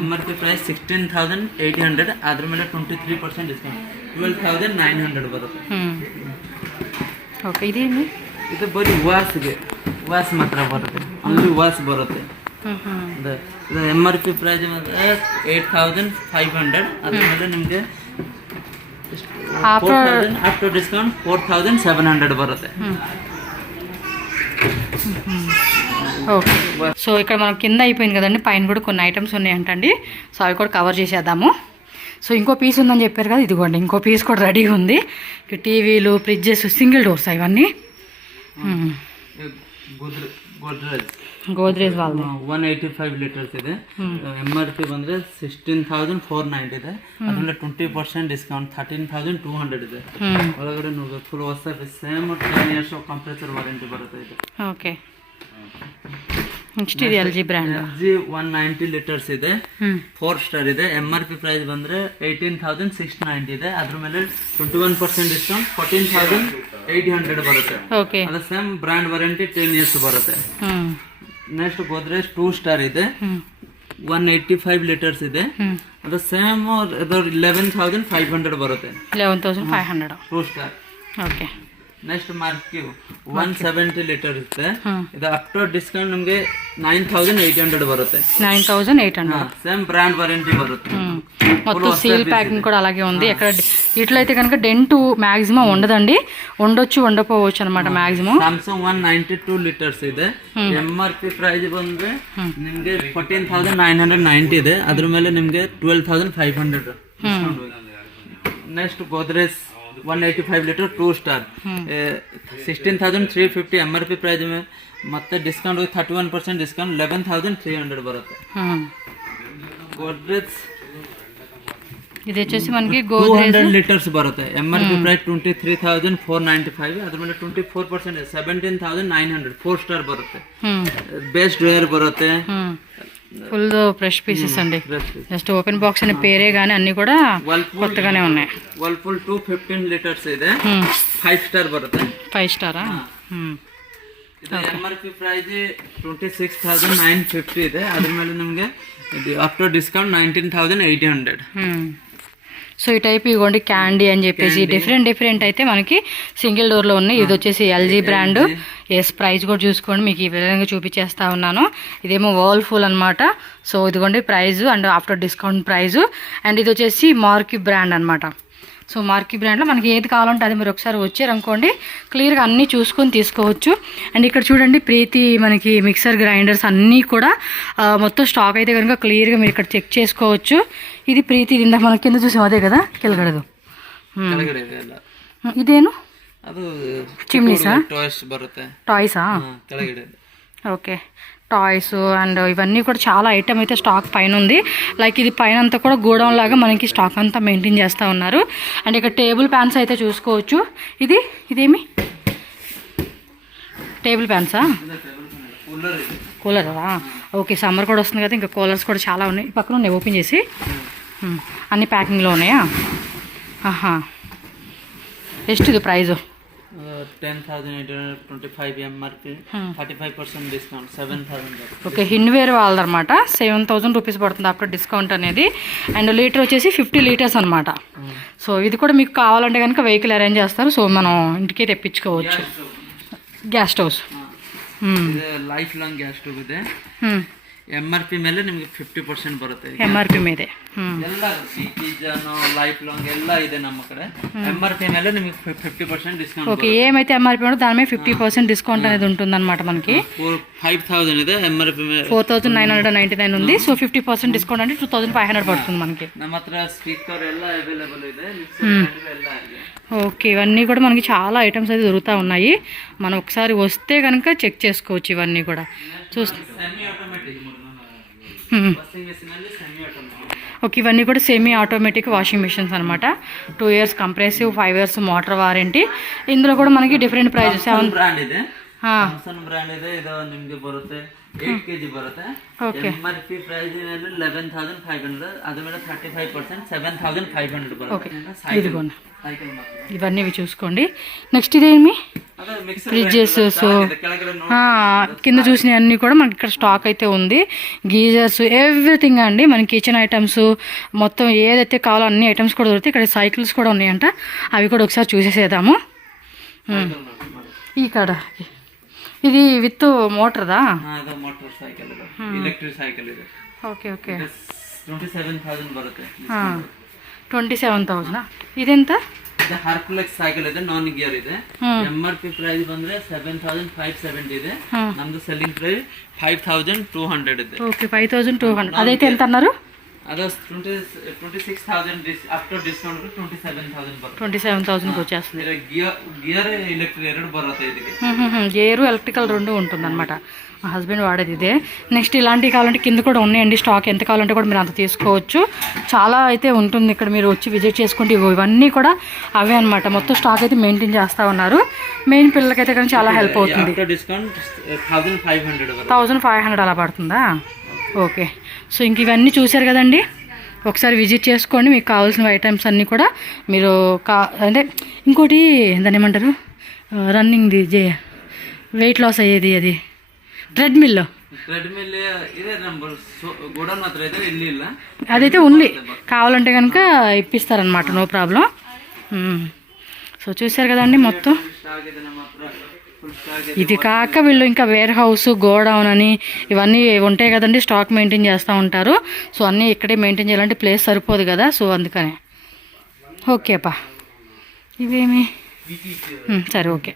MRP price 16,800, ಅದ್ರ ಮೇಲೆ 23% ಡಿಸ್ಕೌಂಟ್ 12,900 ಬರುತ್ತೆ. ಓಕೆ. ಇದೇನು? ಇದು ಬರೀ ವಾಸ್ ಮಾತ್ರ ಬರುತ್ತೆ, ಅಲ್ಲಿ ವಾಸ್ ಬರುತ್ತೆ. ಇದು MRP ಪ್ರೈಸ್ 8,500, ಅದ್ರ ಮೇಲೆ ನಿಮಗೆ ಆಫ್ಟರ್ ಡಿಸ್ಕೌಂಟ್ 4,700 ಬರುತ್ತೆ. ఓకే. సో ఇక్కడ మనం కింద అయిపోయింది కదండి, పైన కూడా కొన్ని ఐటమ్స్ ఉన్నాయంటండి. సో అవి కూడా కవర్ చేసేద్దాము. సో ఇంకో పీస్ ఉందని చెప్పారు కదా, ఇదిగోండి ఇంకో పీస్ కూడా రెడీగా ఉంది. టీవీలు, ఫ్రిడ్జెస్, సింగిల్ డోర్స్ ఇవన్నీ. గోద్రేజ్ వాళ్ళది 185 ಲೀಟರ್ಸ್ ಇದೆ. MRP ಬಂದ್ರೆ 16,490 ಇದೆ, ಅದ್ರಲ್ಲಿ 20% ಡಿಸ್ಕೌಂಟ್ 13,200 ಇದೆ. ಒಳಗಡೆ ನೋಡ್ಬೇಕು ಫುಲ್ ಹೊಸ ಸೇಮ್ 10 years ಕಂಪ್ರೆಸರ್ ವಾರಂಟಿ ಬರುತ್ತೆ ಇದು. ಓಕೆ. ನೆಕ್ಸ್ಟ್ ಇದು LG ಬ್ರ್ಯಾಂಡ್. LG 190 ಲೀಟರ್ಸ್ ಇದೆ, 4 ಸ್ಟಾರ್ ಇದೆ. MRP ಪ್ರೈಸ್ ಬಂದ್ರೆ 18,690 ಇದೆ, ಅದ್ರ ಮೇಲೆ 21% ಡಿಸ್ಕೌಂಟ್ 14,800 ಬರುತ್ತೆ. ಓಕೆ. ಅದು ಸೇಮ್ ಬ್ರ್ಯಾಂಡ್ ವಾರಂಟಿ 10 years ಬರುತ್ತೆ. ನೆಕ್ಸ್ಟ್ ಗೋದ್ರೇಜ್ 2 ಸ್ಟಾರ್ ಇದೆ, 185 ಲೀಟರ್ಸ್ ಇದೆ, ಅದು ಸೇಮ್ 11,500 ಬರುತ್ತೆ. 11,500 2 ಸ್ಟಾರ್. ಓಕೆ. ನೆಕ್ಸ್ಟ್ ಮಾರ್ಕ್ಯೂ 170 ಲೀಟರ್ ಇದೆ, ಇದು ಅಪ್ ಟು ಡಿಸ್ಕೌಂಟ್ ನಿಮಗೆ 9,800 ಬರುತ್ತೆ. 9,800 సేమ్ బ్రాండ్ వారంటీ బರುತ್ತೆ. మొత్తం సీల్ ప్యాకింగ్ కూడా అలాగే ఉంది. ఎక్కడ ఇట్లా అయితే కనుక డెంట్ మాక్సిమం ఉండదండి, ఉండొచ్చు ఉండకపోవచ్చు అనమాట మాక్సిమం. సామ్సంగ్ 192 ಲೀಟರ್ಸ್ ಇದೆ. MRP ಪ್ರೈಸ್ ಬಂದ್ರೆ ನಿಮಗೆ 14,990 ಇದೆ, ಅದ್ರ ಮೇಲೆ ನಿಮಗೆ 12,500. Next Godrej 185 litre 2 star 16,350 MRP price ಮತ್ತೆ ಡಿಸ್ಕೌಂಟ್ 31% ಡಿಸ್ಕೌಂಟ್ 11,300 ಬರುತ್ತೆ. ಗೋದ್ರೇಜ್ ఇది వచ్చేసి మనకి గోద్రేజ్ 200 లీటర్స్ బರುತ್ತೆ. MRP ప్రైస్ 23,495, ಅದ್ರ ಮೇಲೆ 24% 17,900. 4 ಸ್ಟಾರ್ ಬರುತ್ತೆ. ಬೇಸ್ ಡ್ರೈಯರ್ ಬರುತ್ತೆ. ఫుల్ ఫ్రెష్ పీసెస్ అండి. జస్ట్ ఓపెన్ బాక్స్ అనే పేరే గానీ అన్ని కూడా కొత్తగానే ఉన్నాయి. ವರ್ಲ್ಪೂಲ್ 215 ಲೀಟರ್ಸ್ ಇದೆ, 5 ಸ್ಟಾರ್ ಬರುತ್ತೆ. 5 ಸ್ಟಾರಾ? MRP ಪ್ರೈಸ್ 26,950 ಇದೆ, ಅದ್ರ ಮೇಲೆ ನಿಮಗೆ ఇది ఆఫ్టర్ డిస్కౌంట్ 19,800. సో ఈ టైప్ ఇవ్వండి క్యాండీ అని చెప్పేసి డిఫరెంట్ అయితే మనకి సింగిల్ డోర్లో ఉన్నాయి. ఇది వచ్చేసి ఎల్జీ బ్రాండ్. ఎస్, ప్రైస్ కూడా చూసుకోండి, మీకు ఈ విధంగా చూపించేస్తా ఉన్నాను. ఇదేమో వర్ల్ఫూల్ అనమాట. సో ఇదిగోండి price and after discount price. And ఇది వచ్చేసి మార్కీ బ్రాండ్ అనమాట. సో మార్కీ బ్రాండ్లో మనకి ఏది కావాలంటే అది మీరు ఒకసారి వచ్చారనుకోండి క్లియర్గా అన్నీ చూసుకొని తీసుకోవచ్చు. అండ్ ఇక్కడ చూడండి ప్రీతి మనకి మిక్సర్ గ్రైండర్స్ అన్నీ కూడా మొత్తం స్టాక్ అయితే కనుక క్లియర్గా మీరు ఇక్కడ చెక్ చేసుకోవచ్చు. ఇది ప్రీతి, ఇందాక మనకి కింద చూసాం అదే కదా కెలగడదు. ఇదేను చిమ్నీసా, టాయ్సా? ఓకే, టాయ్స్ అండ్ ఇవన్నీ కూడా చాలా ఐటమ్ అయితే స్టాక్ పైన ఉంది. లైక్ ఇది పైన అంతా కూడా గోడౌన్ లాగా మనకి స్టాక్ అంతా మెయింటైన్ చేస్తూ ఉన్నారు. అండ్ ఇక్కడ టేబుల్ ఫ్యాన్స్ అయితే చూసుకోవచ్చు. ఇదేమి టేబుల్ ఫ్యాన్సా? కూలరా? ఓకే, సమ్మర్ కూడా వస్తుంది కదా, ఇంకా కూలర్స్ కూడా చాలా ఉన్నాయి. పక్కన ఉన్నాయి, ఓపెన్ చేసి అన్ని ప్యాకింగ్లో ఉన్నాయా? ఆహా, ಎಷ್ಟು ఇది price? 10,825 MRP, 35% discount 7,000. Okay, Hindware వాళ్ళదన్నమాట. 7,000 రూపీస్ పడుతుంది ఆఫ్టర్ డిస్కౌంట్ అనేది. అండ్ లీటర్ వచ్చేసి 50 లీటర్స్ అనమాట. సో ఇది కూడా మీకు కావాలంటే కనుక వెహికల్ అరేంజ్ చేస్తారు. సో మనం ఇంటికే తెప్పించుకోవచ్చు. Gas stoves life long gas stove ಇದೆ. MRP ಮೇಲೆ ನಿಮಗೆ 50% ಬರುತ್ತೆ. MRP ಮೇಲೆ ಎಲ್ಲ ಕಿಚನ್ ಲೈಫ್ ಲಾಂಗ್ ಎಲ್ಲ ಇದೆ ನಮ್ಮ ಕಡೆ. MRP ಮೇಲೆ ನಿಮಗೆ 50% డిస్కౌంట్. ఓకే, ఏమైతే MRP ఉందో దాని మీద 50% డిస్కౌంట్ అనేది ఉంటుందన్నమాట. మనకి 5,000 ಇದೆ, MRP 4,999 ఉంది. సో 50% డిస్కౌంట్ అంటే 2,500 పడుతుంది మనకి. ನಮ್ಮ ಹತ್ರ స్పీకర్ ಎಲ್ಲ అవైలబుల్ ಇದೆ. ఓకే, ఇవన్నీ కూడా మనకి చాలా ఐటమ్స్ అయితే దొరుకుతూ ఉన్నాయి. మనం ఒకసారి వస్తే కనుక చెక్ చేసుకోవచ్చు. ఇవన్నీ కూడా ఓకే, ఇవన్నీ కూడా సెమీ ఆటోమేటిక్ వాషింగ్ మిషన్స్ అనమాట. 2 years compressive, 5 years motor warranty. ಇಂదులో కూడా మనకి డిఫరెంట్ ప్రైజెస్. 7 ಬ್ರಾಂಡ್ ಇದೆ, ಸ್ಯಾಮ್ಸಂಗ್ ಬ್ರಾಂಡ್ ಇದೆ. ಇದು ನಿಮಗೆ ಬರುತ್ತೆ 8 kg ಬರುತ್ತೆ. MRP ಪ್ರೈಸ್ 11,500, ಅದ್ರ ಮೇಲೆ 35% 7,500 ಬರುತ್ತೆ. ఇదిగోండి, ఇవన్నీ చూసుకోండి. నెక్స్ట్ ఇదేమి ఫ్రిడ్జెస్. సో కింద చూసిన అన్నీ కూడా మనకి ఇక్కడ స్టాక్ అయితే ఉంది. గీజర్స్, ఎవ్రీథింగ్ అండి. మన కిచెన్ ఐటమ్స్ మొత్తం ఏదైతే కావాలో అన్ని ఐటమ్స్ కూడా దొరుకుతాయి. ఇక్కడ సైకిల్స్ కూడా ఉన్నాయంట, అవి కూడా ఒకసారి చూసేసేద్దాము. ఇక్కడ ఇది విత్ మోటార్దా? మోటార్ సైకిల్, ఎలక్ట్రిక్ సైకిల్ ಇದೆ. ఓకే ఓకే, 27,000 ಬರುತ್ತೆ. 27,000. ಇದೆಂತ? ಇದು ಹರ್ಕ್ಯುಲೆಸ್ ಸೈಕಲ್ ಇದೆ, ನಾನ್ ಗಿಯರ್ ಇದೆ. MRP ಪ್ರೈಸ್ ಬಂದ್ರೆ 7,570 ಇದೆ. ನಮ್ದು ಸೆಲ್ಲಿಂಗ್ ಪ್ರೈಸ್ 5,200 ಇದೆ. ఓకే, 5,200. అదైతే ఎంత అన్నారు? ಅದು 26,000 ಆಫ್ಟರ್ ಡಿಸ್ಕೌಂಟ್ 27,000 ಬರುತ್ತೆ. 27,000కి వచ్చేస్తుంది. గియర్ ఎలక్ట్రిక్ ಎರಡು ಬರುತ್ತೆ. ಇದಕ್ಕೆ గేరు ఎలక్ట్రికల్ రెండు ఉంటుందన్నమాట. మా హస్బెండ్ వాడేది ఇదే. నెక్స్ట్ ఇలాంటివి కావాలంటే కింద కూడా ఉన్నాయండి స్టాక్. ఎంత కావాలంటే కూడా మీరు అంత తీసుకోవచ్చు. చాలా అయితే ఉంటుంది. ఇక్కడ మీరు వచ్చి విజిట్ చేసుకుంటే ఇవన్నీ కూడా అవే అనమాట. మొత్తం స్టాక్ అయితే మెయింటైన్ చేస్తూ ఉన్నారు. మెయిన్ పిల్లలకైతే కానీ చాలా హెల్ప్ అవుతుంది. 1,500 అలా పడుతుందా? ఓకే, సో ఇంక ఇవన్నీ చూశారు కదండి. ఒకసారి విజిట్ చేసుకోండి. మీకు కావాల్సిన ఐటమ్స్ అన్నీ కూడా మీరు అంటే ఇంకోటి దాన్ని ఏమంటారు, రన్నింగ్ది వెయిట్ లాస్ అయ్యేది, అది ట్రెడ్మిల్. అదైతే ఉంది, కావాలంటే కనుక ఇప్పిస్తారనమాట, నో ప్రాబ్లం. సో చూశారు కదండి మొత్తం. ఇది కాక వీళ్ళు ఇంకా వేర్ హౌస్, గోడౌన్ అని ఇవన్నీ ఉంటాయి కదండి, స్టాక్ మెయింటైన్ చేస్తూ ఉంటారు. సో అన్నీ ఇక్కడే మెయింటైన్ చేయాలంటే ప్లేస్ సరిపోదు కదా. సో అందుకనే ఓకే అప్పా, ఇవేమి సరే ఓకే.